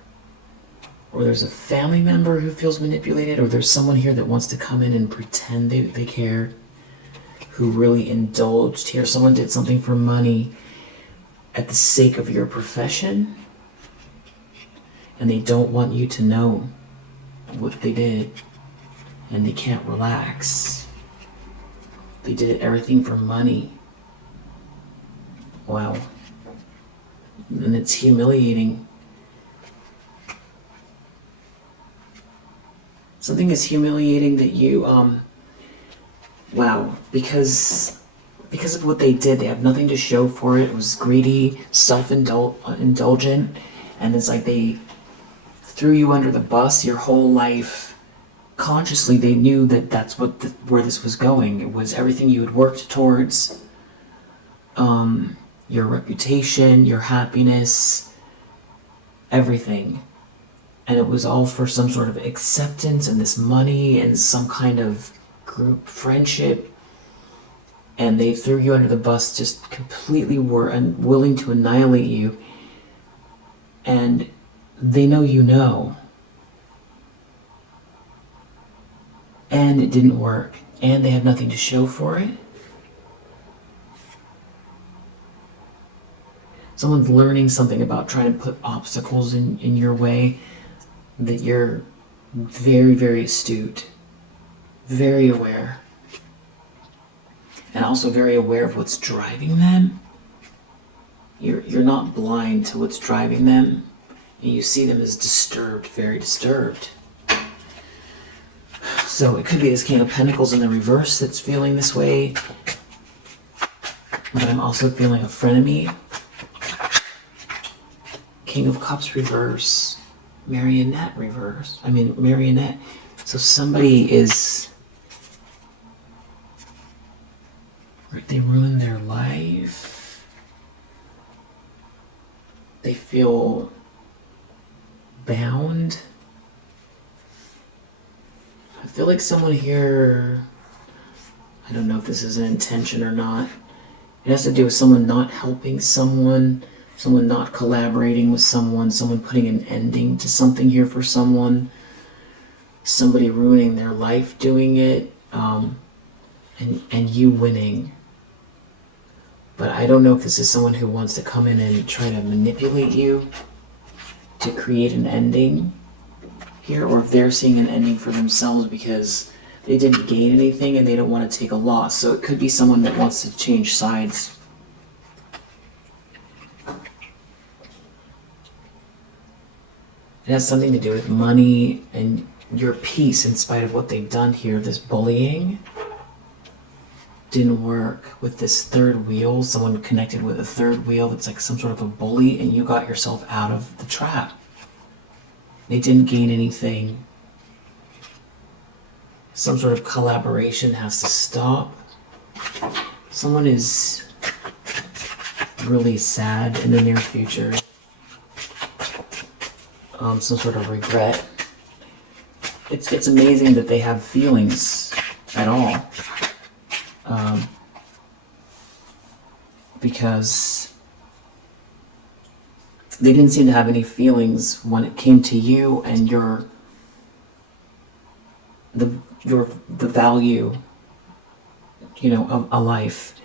or there's a family member who feels manipulated, or there's someone here that wants to come in and pretend they care, who really indulged here. Someone did something for money at the sake of your profession, and they don't want you to know what they did, and they can't relax. They did everything for money. Wow. And it's humiliating. Something is humiliating that you, wow, because of what they did, they have nothing to show for it. It was greedy, self-indulgent, and it's like they threw you under the bus your whole life. Consciously, they knew that that's where this was going. It was everything you had worked towards, your reputation, your happiness, everything. And it was all for some sort of acceptance and this money and some kind of group friendship. And they threw you under the bus, just completely were unwilling to annihilate you. And they know you know. And it didn't work. And they have nothing to show for it. Someone's learning something about trying to put obstacles in your way, that you're very, very astute, very aware, and also very aware of what's driving them. You're not blind to what's driving them, and you see them as disturbed, very disturbed. So it could be this King of Pentacles in the reverse that's feeling this way, but I'm also feeling a frenemy. King of Cups reverse, Marionette reverse. Marionette. So somebody is, they ruined their life. They feel bound. I feel like someone here, I don't know if this is an intention or not. It has to do with someone not helping someone not collaborating with someone putting an ending to something here for someone, somebody ruining their life doing it, and you winning. But I don't know if this is someone who wants to come in and try to manipulate you to create an ending here, or if they're seeing an ending for themselves because they didn't gain anything and they don't want to take a loss. So it could be someone that wants to change sides. It has something to do with money and your peace in spite of what they've done here. This bullying didn't work with this third wheel. Someone connected with a third wheel that's like some sort of a bully, and you got yourself out of the trap. They didn't gain anything. Some sort of collaboration has to stop. Someone is really sad in the near future. Some sort of regret. It's amazing that they have feelings at all. Because they didn't seem to have any feelings when it came to you and the value, of a life,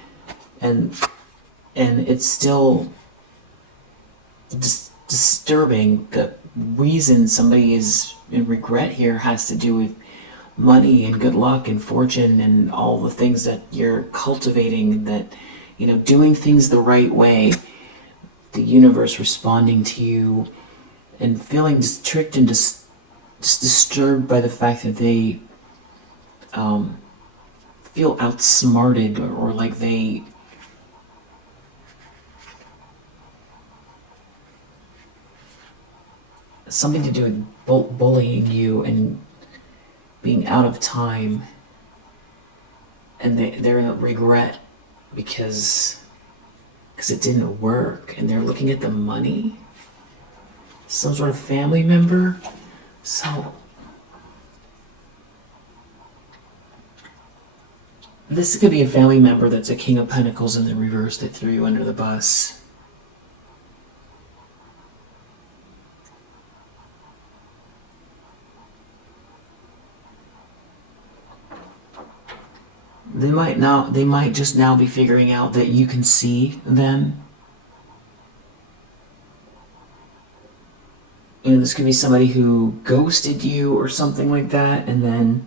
and it's still disturbing. The reason somebody is in regret here has to do with money and good luck and fortune and all the things that you're cultivating, that doing things the right way, the universe responding to you, and feeling just tricked and just disturbed by the fact that they feel outsmarted, or like they something to do with bullying you and being out of time, and they're in regret because it didn't work, and they're looking at the money. Some sort of family member. So This could be a family member that's a King of Pentacles in the reverse that threw you under the bus. They might just now be figuring out that you can see them. You know, this could be somebody who ghosted you or something like that, and then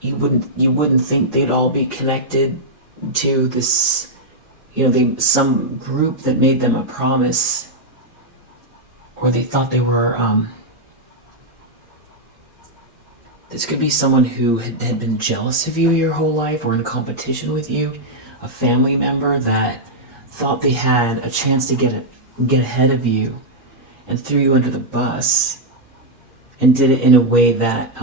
you wouldn't think they'd all be connected to this, you know, some group that made them a promise, or they thought they were. This could be someone who had been jealous of you your whole life, or in competition with you, a family member that thought they had a chance to get ahead of you, and threw you under the bus, and did it in a way that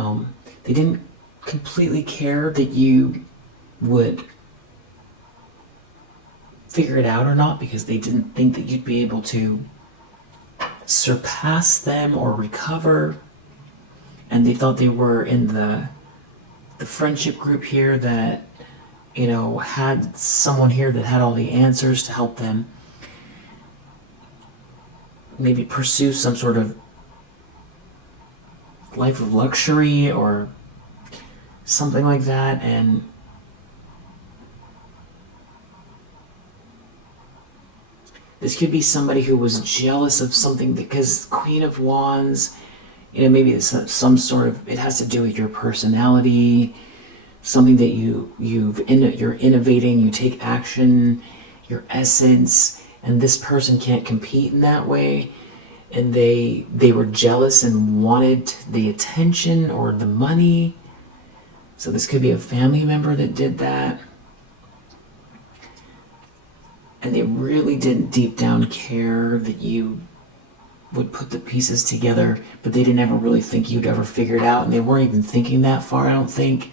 they didn't completely care that you would figure it out or not, because they didn't think that you'd be able to surpass them or recover. And they thought they were in the friendship group here that, you know, had someone here that had all the answers to help them maybe pursue some sort of life of luxury or something like that. And this could be somebody who was jealous of something, because Queen of Wands, you know, maybe it's some sort of, it has to do with your personality, something that you're innovating, you take action, your essence, and this person can't compete in that way, and they were jealous and wanted the attention or the money. So this could be a family member that did that, and they really didn't deep down care that you would put the pieces together, but they didn't ever really think you'd ever figure it out, and they weren't even thinking that far, I don't think.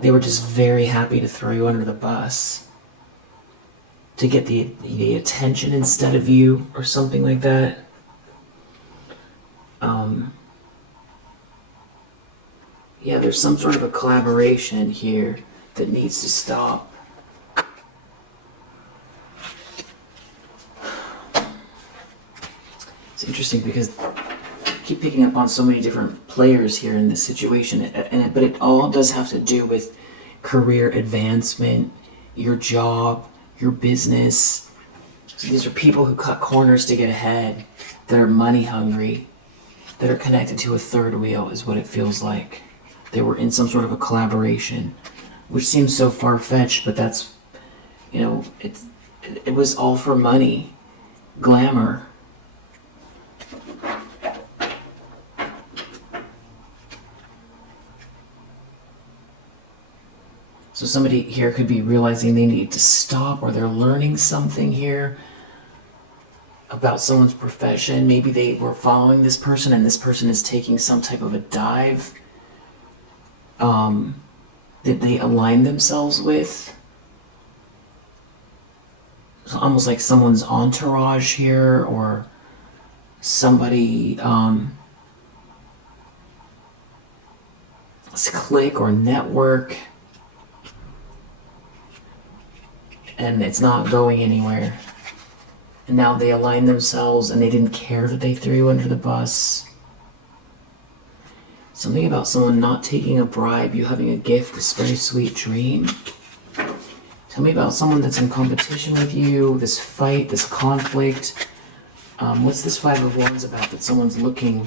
They were just very happy to throw you under the bus to get the attention instead of you, or something like that. Yeah, there's some sort of a collaboration here that needs to stop. It's interesting because I keep picking up on so many different players here in this situation, but it all does have to do with career advancement, your job, your business. So these are people who cut corners to get ahead, that are money hungry, that are connected to a third wheel, is what it feels like. They were in some sort of a collaboration, which seems so far-fetched, but that's, you know, it was all for money, glamour. So somebody here could be realizing they need to stop, or they're learning something here about someone's profession. Maybe they were following this person, and this person is taking some type of a dive that they align themselves with. So almost like someone's entourage here, or somebody clique or network, and it's not going anywhere. And now they align themselves, and they didn't care that they threw you under the bus. Something about someone not taking a bribe, you having a gift, this very sweet dream. Tell me about someone that's in competition with you, this fight, this conflict. What's this Five of Wands about that someone's looking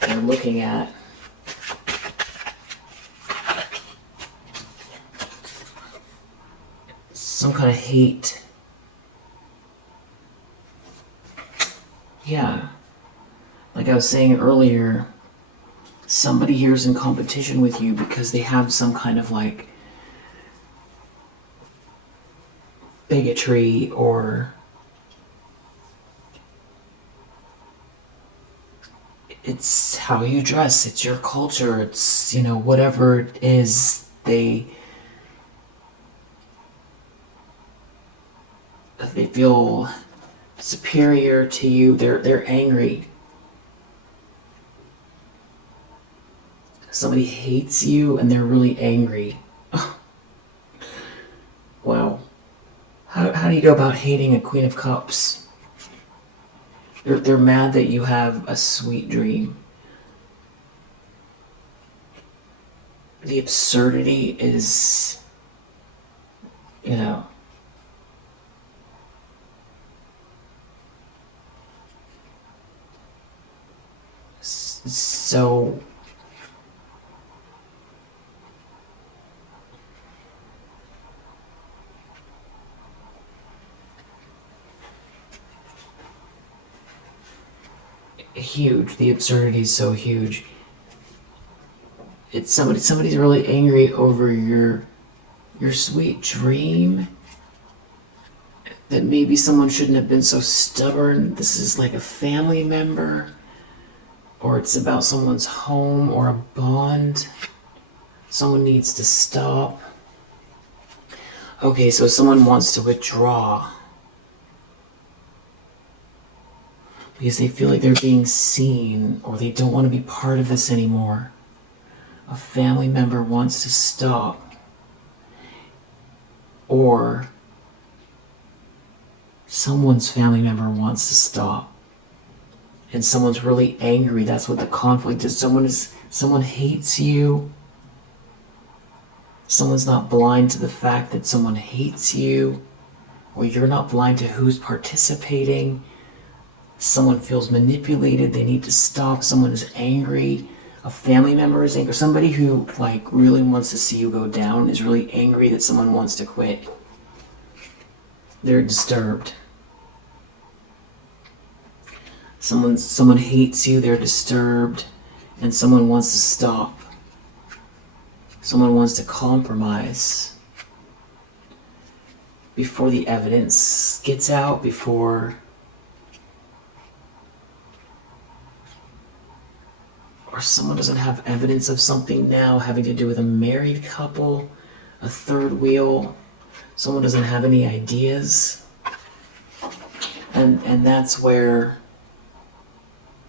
at? Some kind of hate. Yeah. Like I was saying earlier, somebody here is in competition with you because they have some kind of like bigotry, or it's how you dress, it's your culture, it's, you know, whatever it is, they feel superior to you. They're angry. Somebody hates you and they're really angry. Wow. How do you go about hating a Queen of Cups? They're mad that you have a sweet dream. The absurdity is, you know, so huge. The absurdity is so huge. It's somebody's really angry over your sweet dream, that maybe someone shouldn't have been so stubborn. This is like a family member, or it's about someone's home or a bond. Someone needs to stop. Okay, so someone wants to withdraw because they feel like they're being seen, or they don't want to be part of this anymore. A family member wants to stop, or someone's family member wants to stop, and someone's really angry. That's what the conflict is. Someone hates you. Someone's not blind to the fact that someone hates you, or you're not blind to who's participating. Someone feels manipulated. They need to stop. Someone is angry. A family member is angry. Somebody who really wants to see you go down is really angry that someone wants to quit. They're disturbed. Someone hates you, they're disturbed, and someone wants to stop. Someone wants to compromise before the evidence gets out, or someone doesn't have evidence of something now having to do with a married couple, a third wheel. Someone doesn't have any ideas. And that's where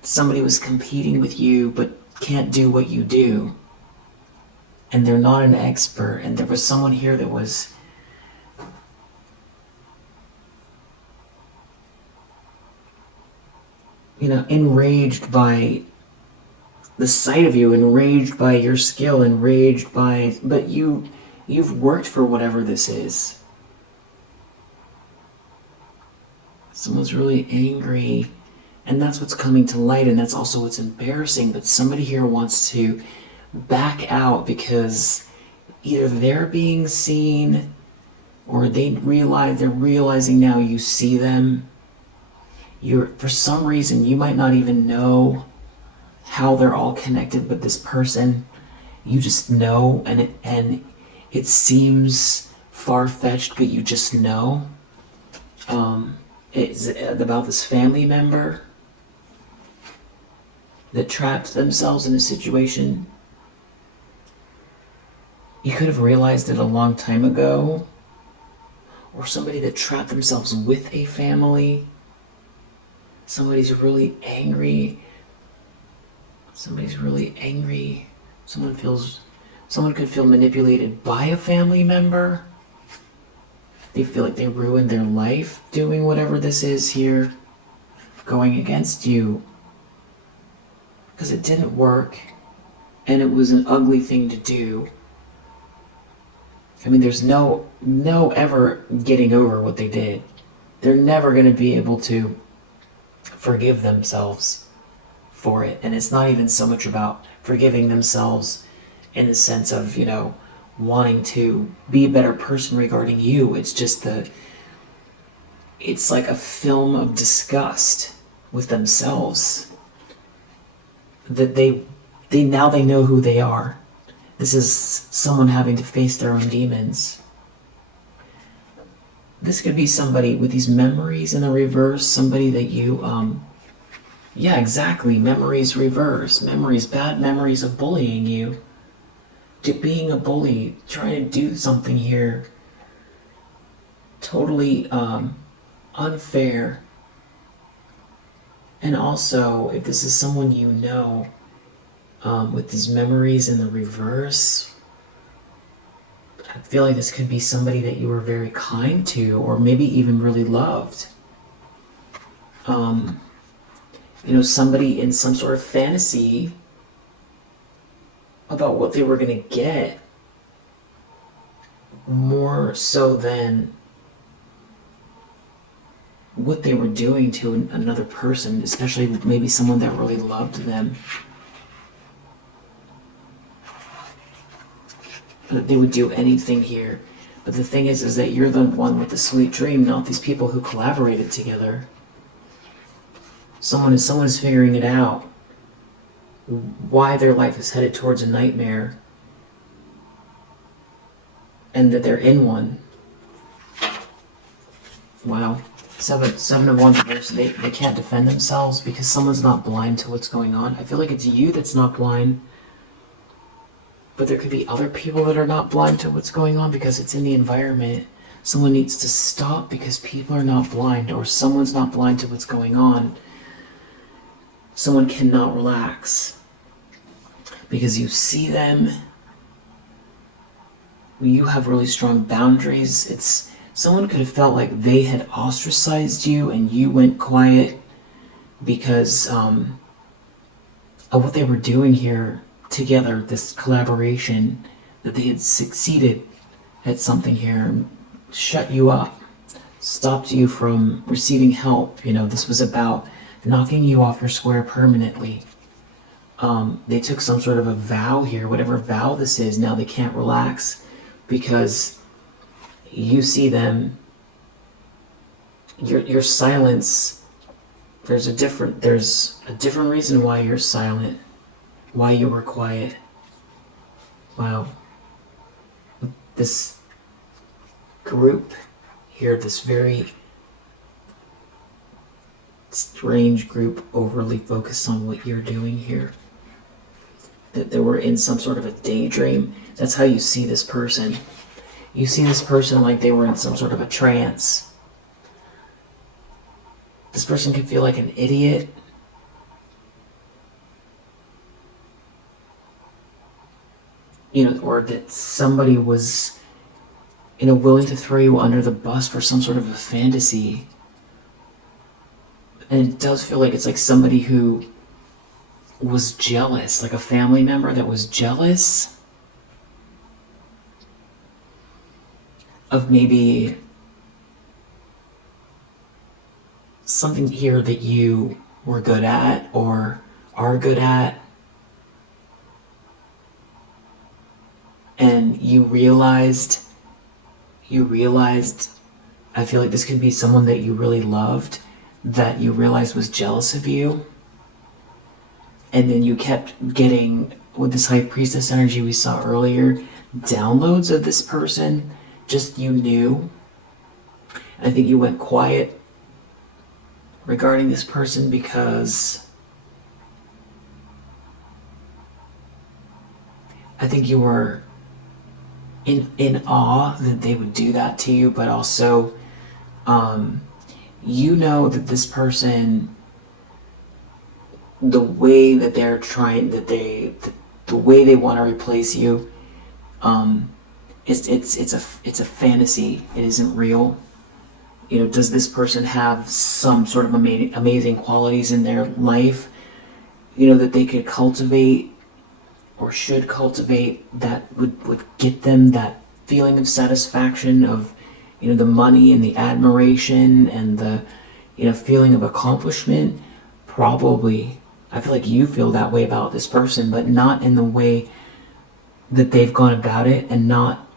somebody was competing with you but can't do what you do. And they're not an expert. And there was someone here that was enraged by the sight of you, enraged by your skill, but you've worked for whatever this is. Someone's really angry, and that's what's coming to light, and that's also what's embarrassing. But somebody here wants to back out because either they're being seen, or they're realizing now you see them. For some reason, you might not even know how they're all connected, but this person, you just know, and it seems far-fetched, but you just know. It's about this family member that trapped themselves in a situation. You could have realized it a long time ago, or somebody that trapped themselves with a family. Somebody's really angry. Someone could feel manipulated by a family member. They feel like they ruined their life doing whatever this is here, going against you, because it didn't work, and it was an ugly thing to do. I mean, there's no ever getting over what they did. They're never going to be able to forgive themselves for it. And it's not even so much about forgiving themselves in the sense of, wanting to be a better person regarding you. It's just it's like a film of disgust with themselves, that they know who they are. This is someone having to face their own demons. This could be somebody with these memories in the reverse, somebody that you, yeah, exactly, memories reverse, bad memories of bullying you, to being a bully, trying to do something here totally unfair. And also, if this is someone you know, with these memories in the reverse. I feel like this could be somebody that you were very kind to, or maybe even really loved. Somebody in some sort of fantasy about what they were going to get, more so than what they were doing to another person, especially maybe someone that really loved them. That they would do anything here. But the thing is that you're the one with the sweet dream, not these people who collaborated together. Someone is figuring it out, why their life is headed towards a nightmare, and that they're in one. Wow. Seven of Wands reverse. They can't defend themselves because someone's not blind to what's going on. I feel like it's you that's not blind, but there could be other people that are not blind to what's going on because it's in the environment. Someone needs to stop because people are not blind, or someone's not blind to what's going on. Someone cannot relax because you see them. You have really strong boundaries. Someone could have felt like they had ostracized you and you went quiet because of what they were doing here together, this collaboration, that they had succeeded at something here and shut you up, stopped you from receiving help. This was about knocking you off your square permanently. They took some sort of a vow here, whatever vow this is. Now they can't relax because you see them. Your silence. There's a different reason why you're silent, why you were quiet. Wow. This group here, this very strange group, overly focused on what you're doing here. That they were in some sort of a daydream. That's how you see this person. You see this person like they were in some sort of a trance. This person could feel like an idiot. Or that somebody was, willing to throw you under the bus for some sort of a fantasy. And it does feel like it's like somebody who was jealous, like a family member that was jealous of maybe something here that you were good at or are good at. And you realized, I feel like this could be someone that you really loved, that you realized was jealous of you. And then you kept getting, with this High Priestess energy we saw earlier, downloads of this person, just you knew. And I think you went quiet regarding this person because I think you were in awe that they would do that to you, but also that this person, the way that they're trying, the way they want to replace you, it's a fantasy. It isn't real. Does this person have some sort of amazing qualities in their life, that they could cultivate or should cultivate, that would get them that feeling of satisfaction of, the money and the admiration and the, feeling of accomplishment? Probably. I feel like you feel that way about this person, but not in the way that they've gone about it, and not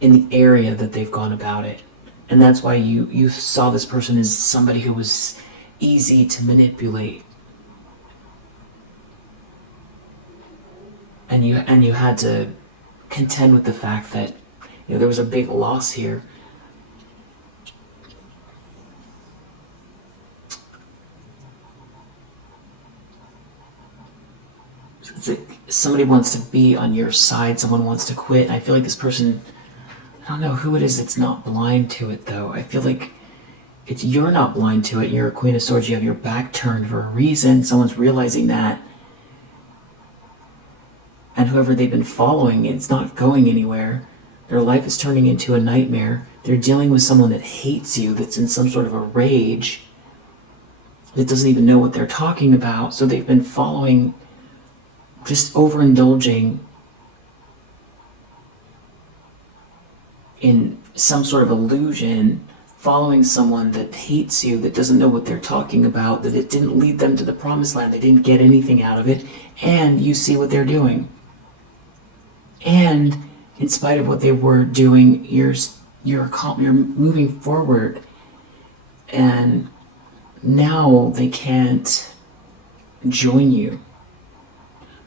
in the area that they've gone about it. And that's why you saw this person as somebody who was easy to manipulate. And you had to contend with the fact that there was a big loss here. It's like somebody wants to be on your side, someone wants to quit. I feel like this person, I don't know who it is that's not blind to it though. I feel like you're not blind to it. You're a Queen of Swords, you have your back turned for a reason. Someone's realizing that. and whoever they've been following, it's not going anywhere. Their life is turning into a nightmare. They're dealing with someone that hates you, that's in some sort of a rage, that doesn't even know what they're talking about. So they've been following, just overindulging in some sort of illusion, following someone that hates you, that doesn't know what they're talking about, that it didn't lead them to the promised land, they didn't get anything out of it, and you see what they're doing. And in spite of what they were doing, you're moving forward, and now they can't join you.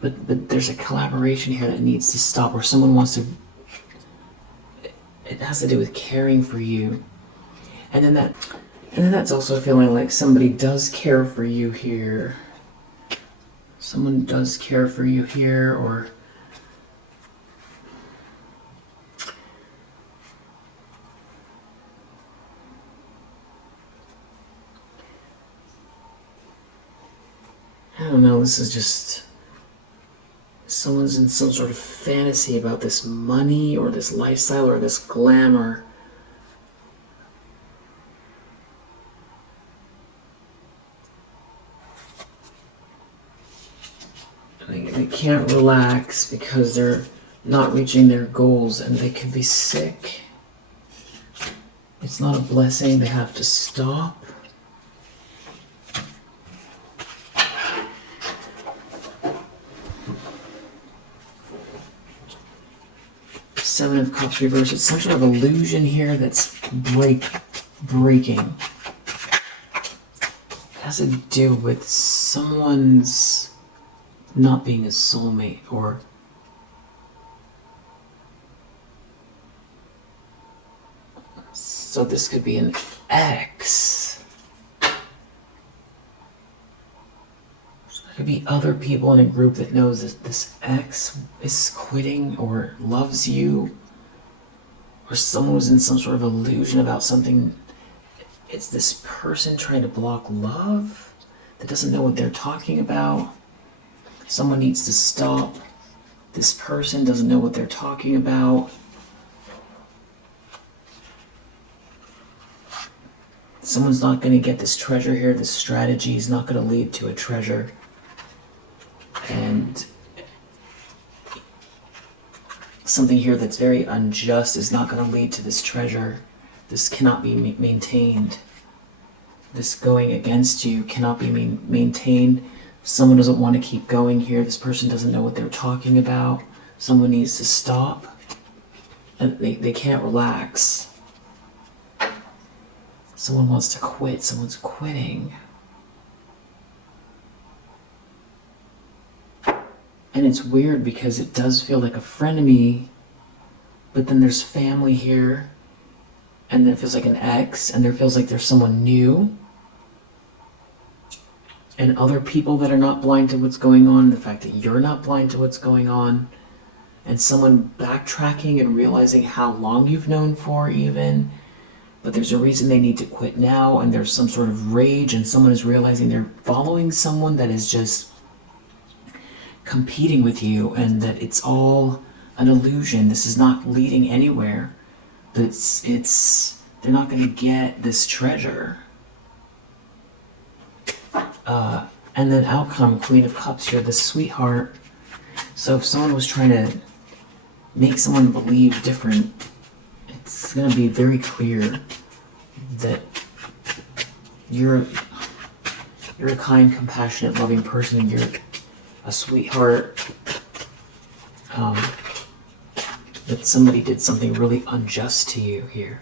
But there's a collaboration here that needs to stop, where someone wants to. It has to do with caring for you, and then that's also feeling like somebody does care for you here. Someone does care for you here, or I don't know, this is just someone's in some sort of fantasy about this money or this lifestyle or this glamour. They can't relax because they're not reaching their goals, and they could be sick. It's not a blessing, they have to stop. Seven of Cups reversed. It's some sort of illusion here that's breaking. It has to do with someone's not being a soulmate, or so this could be an ex. There could be other people in a group that knows that this ex is quitting or loves you, or someone was in some sort of illusion about something. It's this person trying to block love that doesn't know what they're talking about. Someone needs to stop. This person doesn't know what they're talking about. Someone's not going to get this treasure here. This strategy is not going to lead to a treasure. And something here that's very unjust is not going to lead to this treasure. This cannot be maintained. This going against you cannot be maintained. Someone doesn't want to keep going here. This person doesn't know what they're talking about. Someone needs to stop. And they can't relax. Someone wants to quit. Someone's quitting. And it's weird because it does feel like a frenemy, but then there's family here, and then it feels like an ex, and there feels like there's someone new, and other people that are not blind to what's going on, the fact that you're not blind to what's going on, and someone backtracking and realizing how long you've known for even, but there's a reason they need to quit now, and there's some sort of rage, and someone is realizing they're following someone that is just competing with you, and that it's all an illusion. This is not leading anywhere. But they're not going to get this treasure. And then outcome, Queen of Cups here, the sweetheart. So if someone was trying to make someone believe different, it's going to be very clear that you're a kind, compassionate, loving person, and you're a sweetheart. That somebody did something really unjust to you here.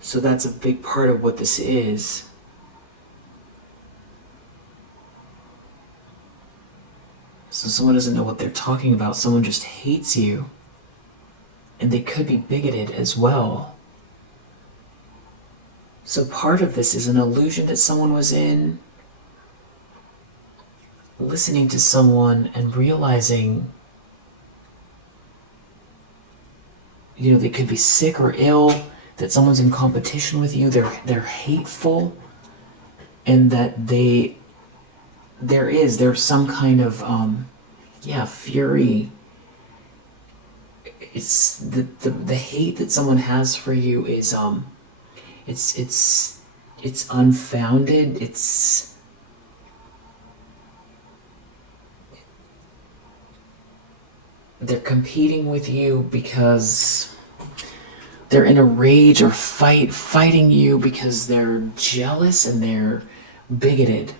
So that's a big part of what this is. So someone doesn't know what they're talking about. Someone just hates you. And they could be bigoted as well. So part of this is an illusion that someone was in, listening to someone and realizing, they could be sick or ill, that someone's in competition with you, they're hateful, and that there's some kind of yeah, fury. It's the hate that someone has for you is it's unfounded. They're competing with you because they're in a rage or fighting you because they're jealous and they're bigoted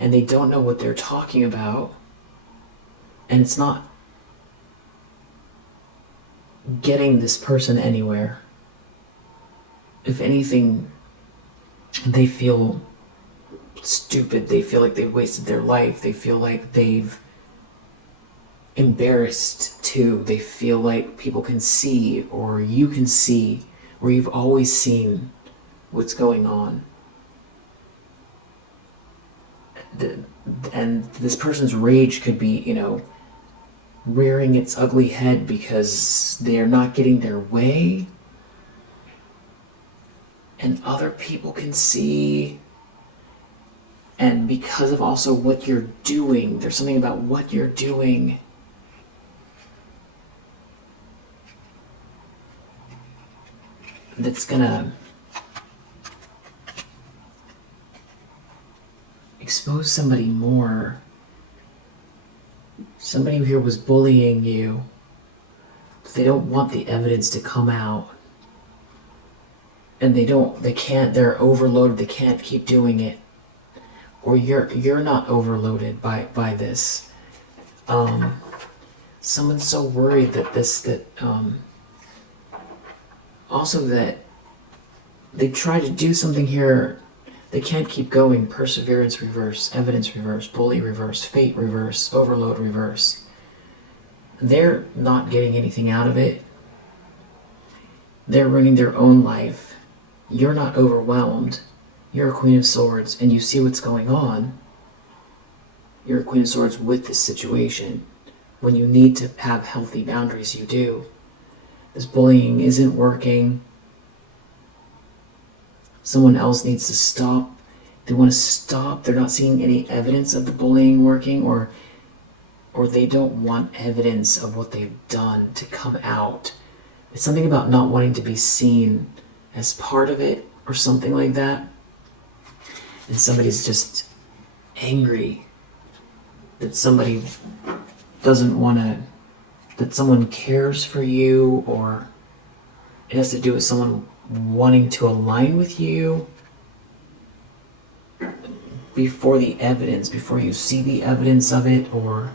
and they don't know what they're talking about, and it's not getting this person anywhere. If anything, they feel stupid. They feel like they've wasted their life. They feel like they've embarrassed too. They feel like people can see, or you can see, or you've always seen what's going on. And this person's rage could be, rearing its ugly head because they're not getting their way, and other people can see, and because of also what you're doing, there's something about what you're doing that's gonna expose somebody more. Somebody here was bullying you, but they don't want the evidence to come out. And they're overloaded, they can't keep doing it. Or you're not overloaded by this. Someone's so worried that also that they try to do something here. They can't keep going. Perseverance reverse, evidence reverse, bully reverse, fate reverse, overload reverse. They're not getting anything out of it. They're running their own life. You're not overwhelmed. You're a Queen of Swords and you see what's going on. You're a Queen of Swords with this situation. When you need to have healthy boundaries, you do. This bullying isn't working. Someone else needs to stop. They want to stop. They're not seeing any evidence of the bullying working, or they don't want evidence of what they've done to come out. It's something about not wanting to be seen as part of it or something like that. And somebody's just angry that somebody doesn't want to, that someone cares for you, or it has to do with someone wanting to align with you before you see the evidence of it, or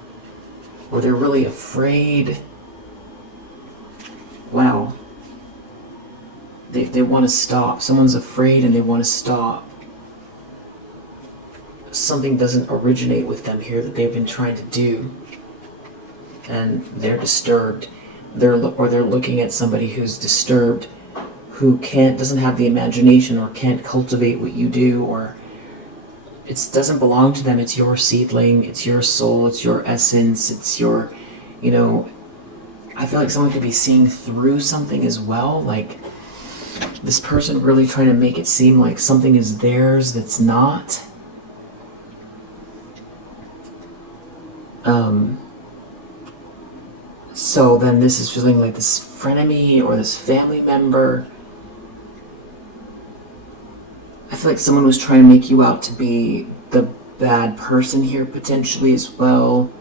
they're really afraid. Wow. They want to stop. Someone's afraid and they want to stop. Something doesn't originate with them here that they've been trying to do, and they're disturbed. They're looking at somebody who's disturbed, who doesn't have the imagination or can't cultivate what you do, or it doesn't belong to them. It's your seedling, it's your soul, it's your essence, it's your, I feel like someone could be seeing through something as well, like this person really trying to make it seem like something is theirs that's not. So then this is feeling like this frenemy or this family member. I feel like someone was trying to make you out to be the bad person here potentially as well.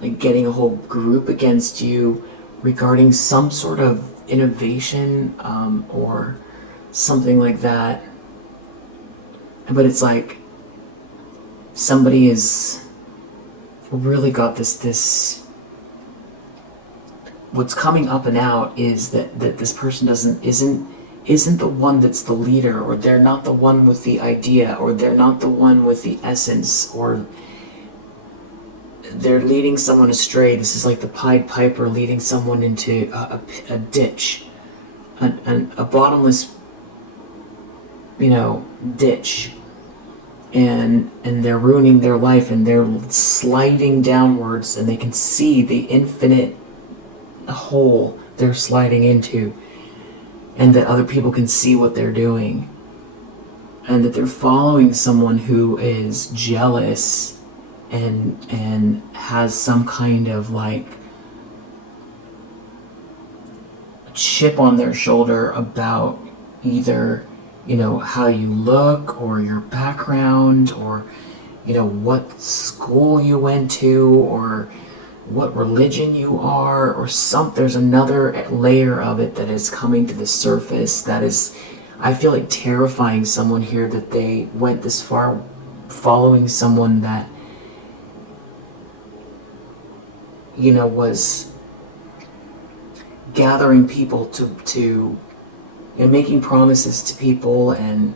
Like getting a whole group against you regarding some sort of innovation or something like that. But it's like somebody is really got this what's coming up and out is that this person isn't the one that's the leader, or they're not the one with the idea, or they're not the one with the essence, or they're leading someone astray. This is like the Pied Piper leading someone into a ditch, a bottomless, ditch, and they're ruining their life, and they're sliding downwards, and they can see the infinite hole they're sliding into, and that other people can see what they're doing, and that they're following someone who is jealous and has some kind of like chip on their shoulder about either, you know, how you look or your background or, you know, what school you went to or what religion you are or there's another layer of it that is coming to the surface that is, I feel like, terrifying someone here, that they went this far following someone that, you know, was gathering people to you know, making promises to people and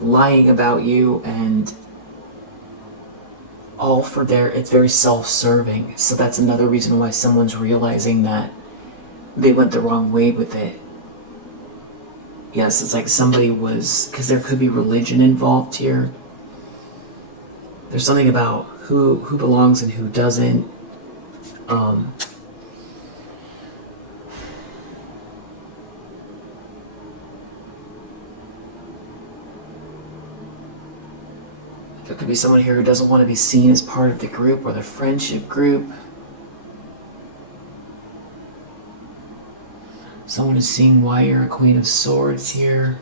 lying about you, and all for it's very self-serving. So that's another reason why someone's realizing that they went the wrong way with it. Yes, it's like somebody was, because there could be religion involved here. There's something about who belongs and who doesn't. There could be someone here who doesn't want to be seen as part of the group or the friendship group. Someone is seeing why you're a Queen of Swords here.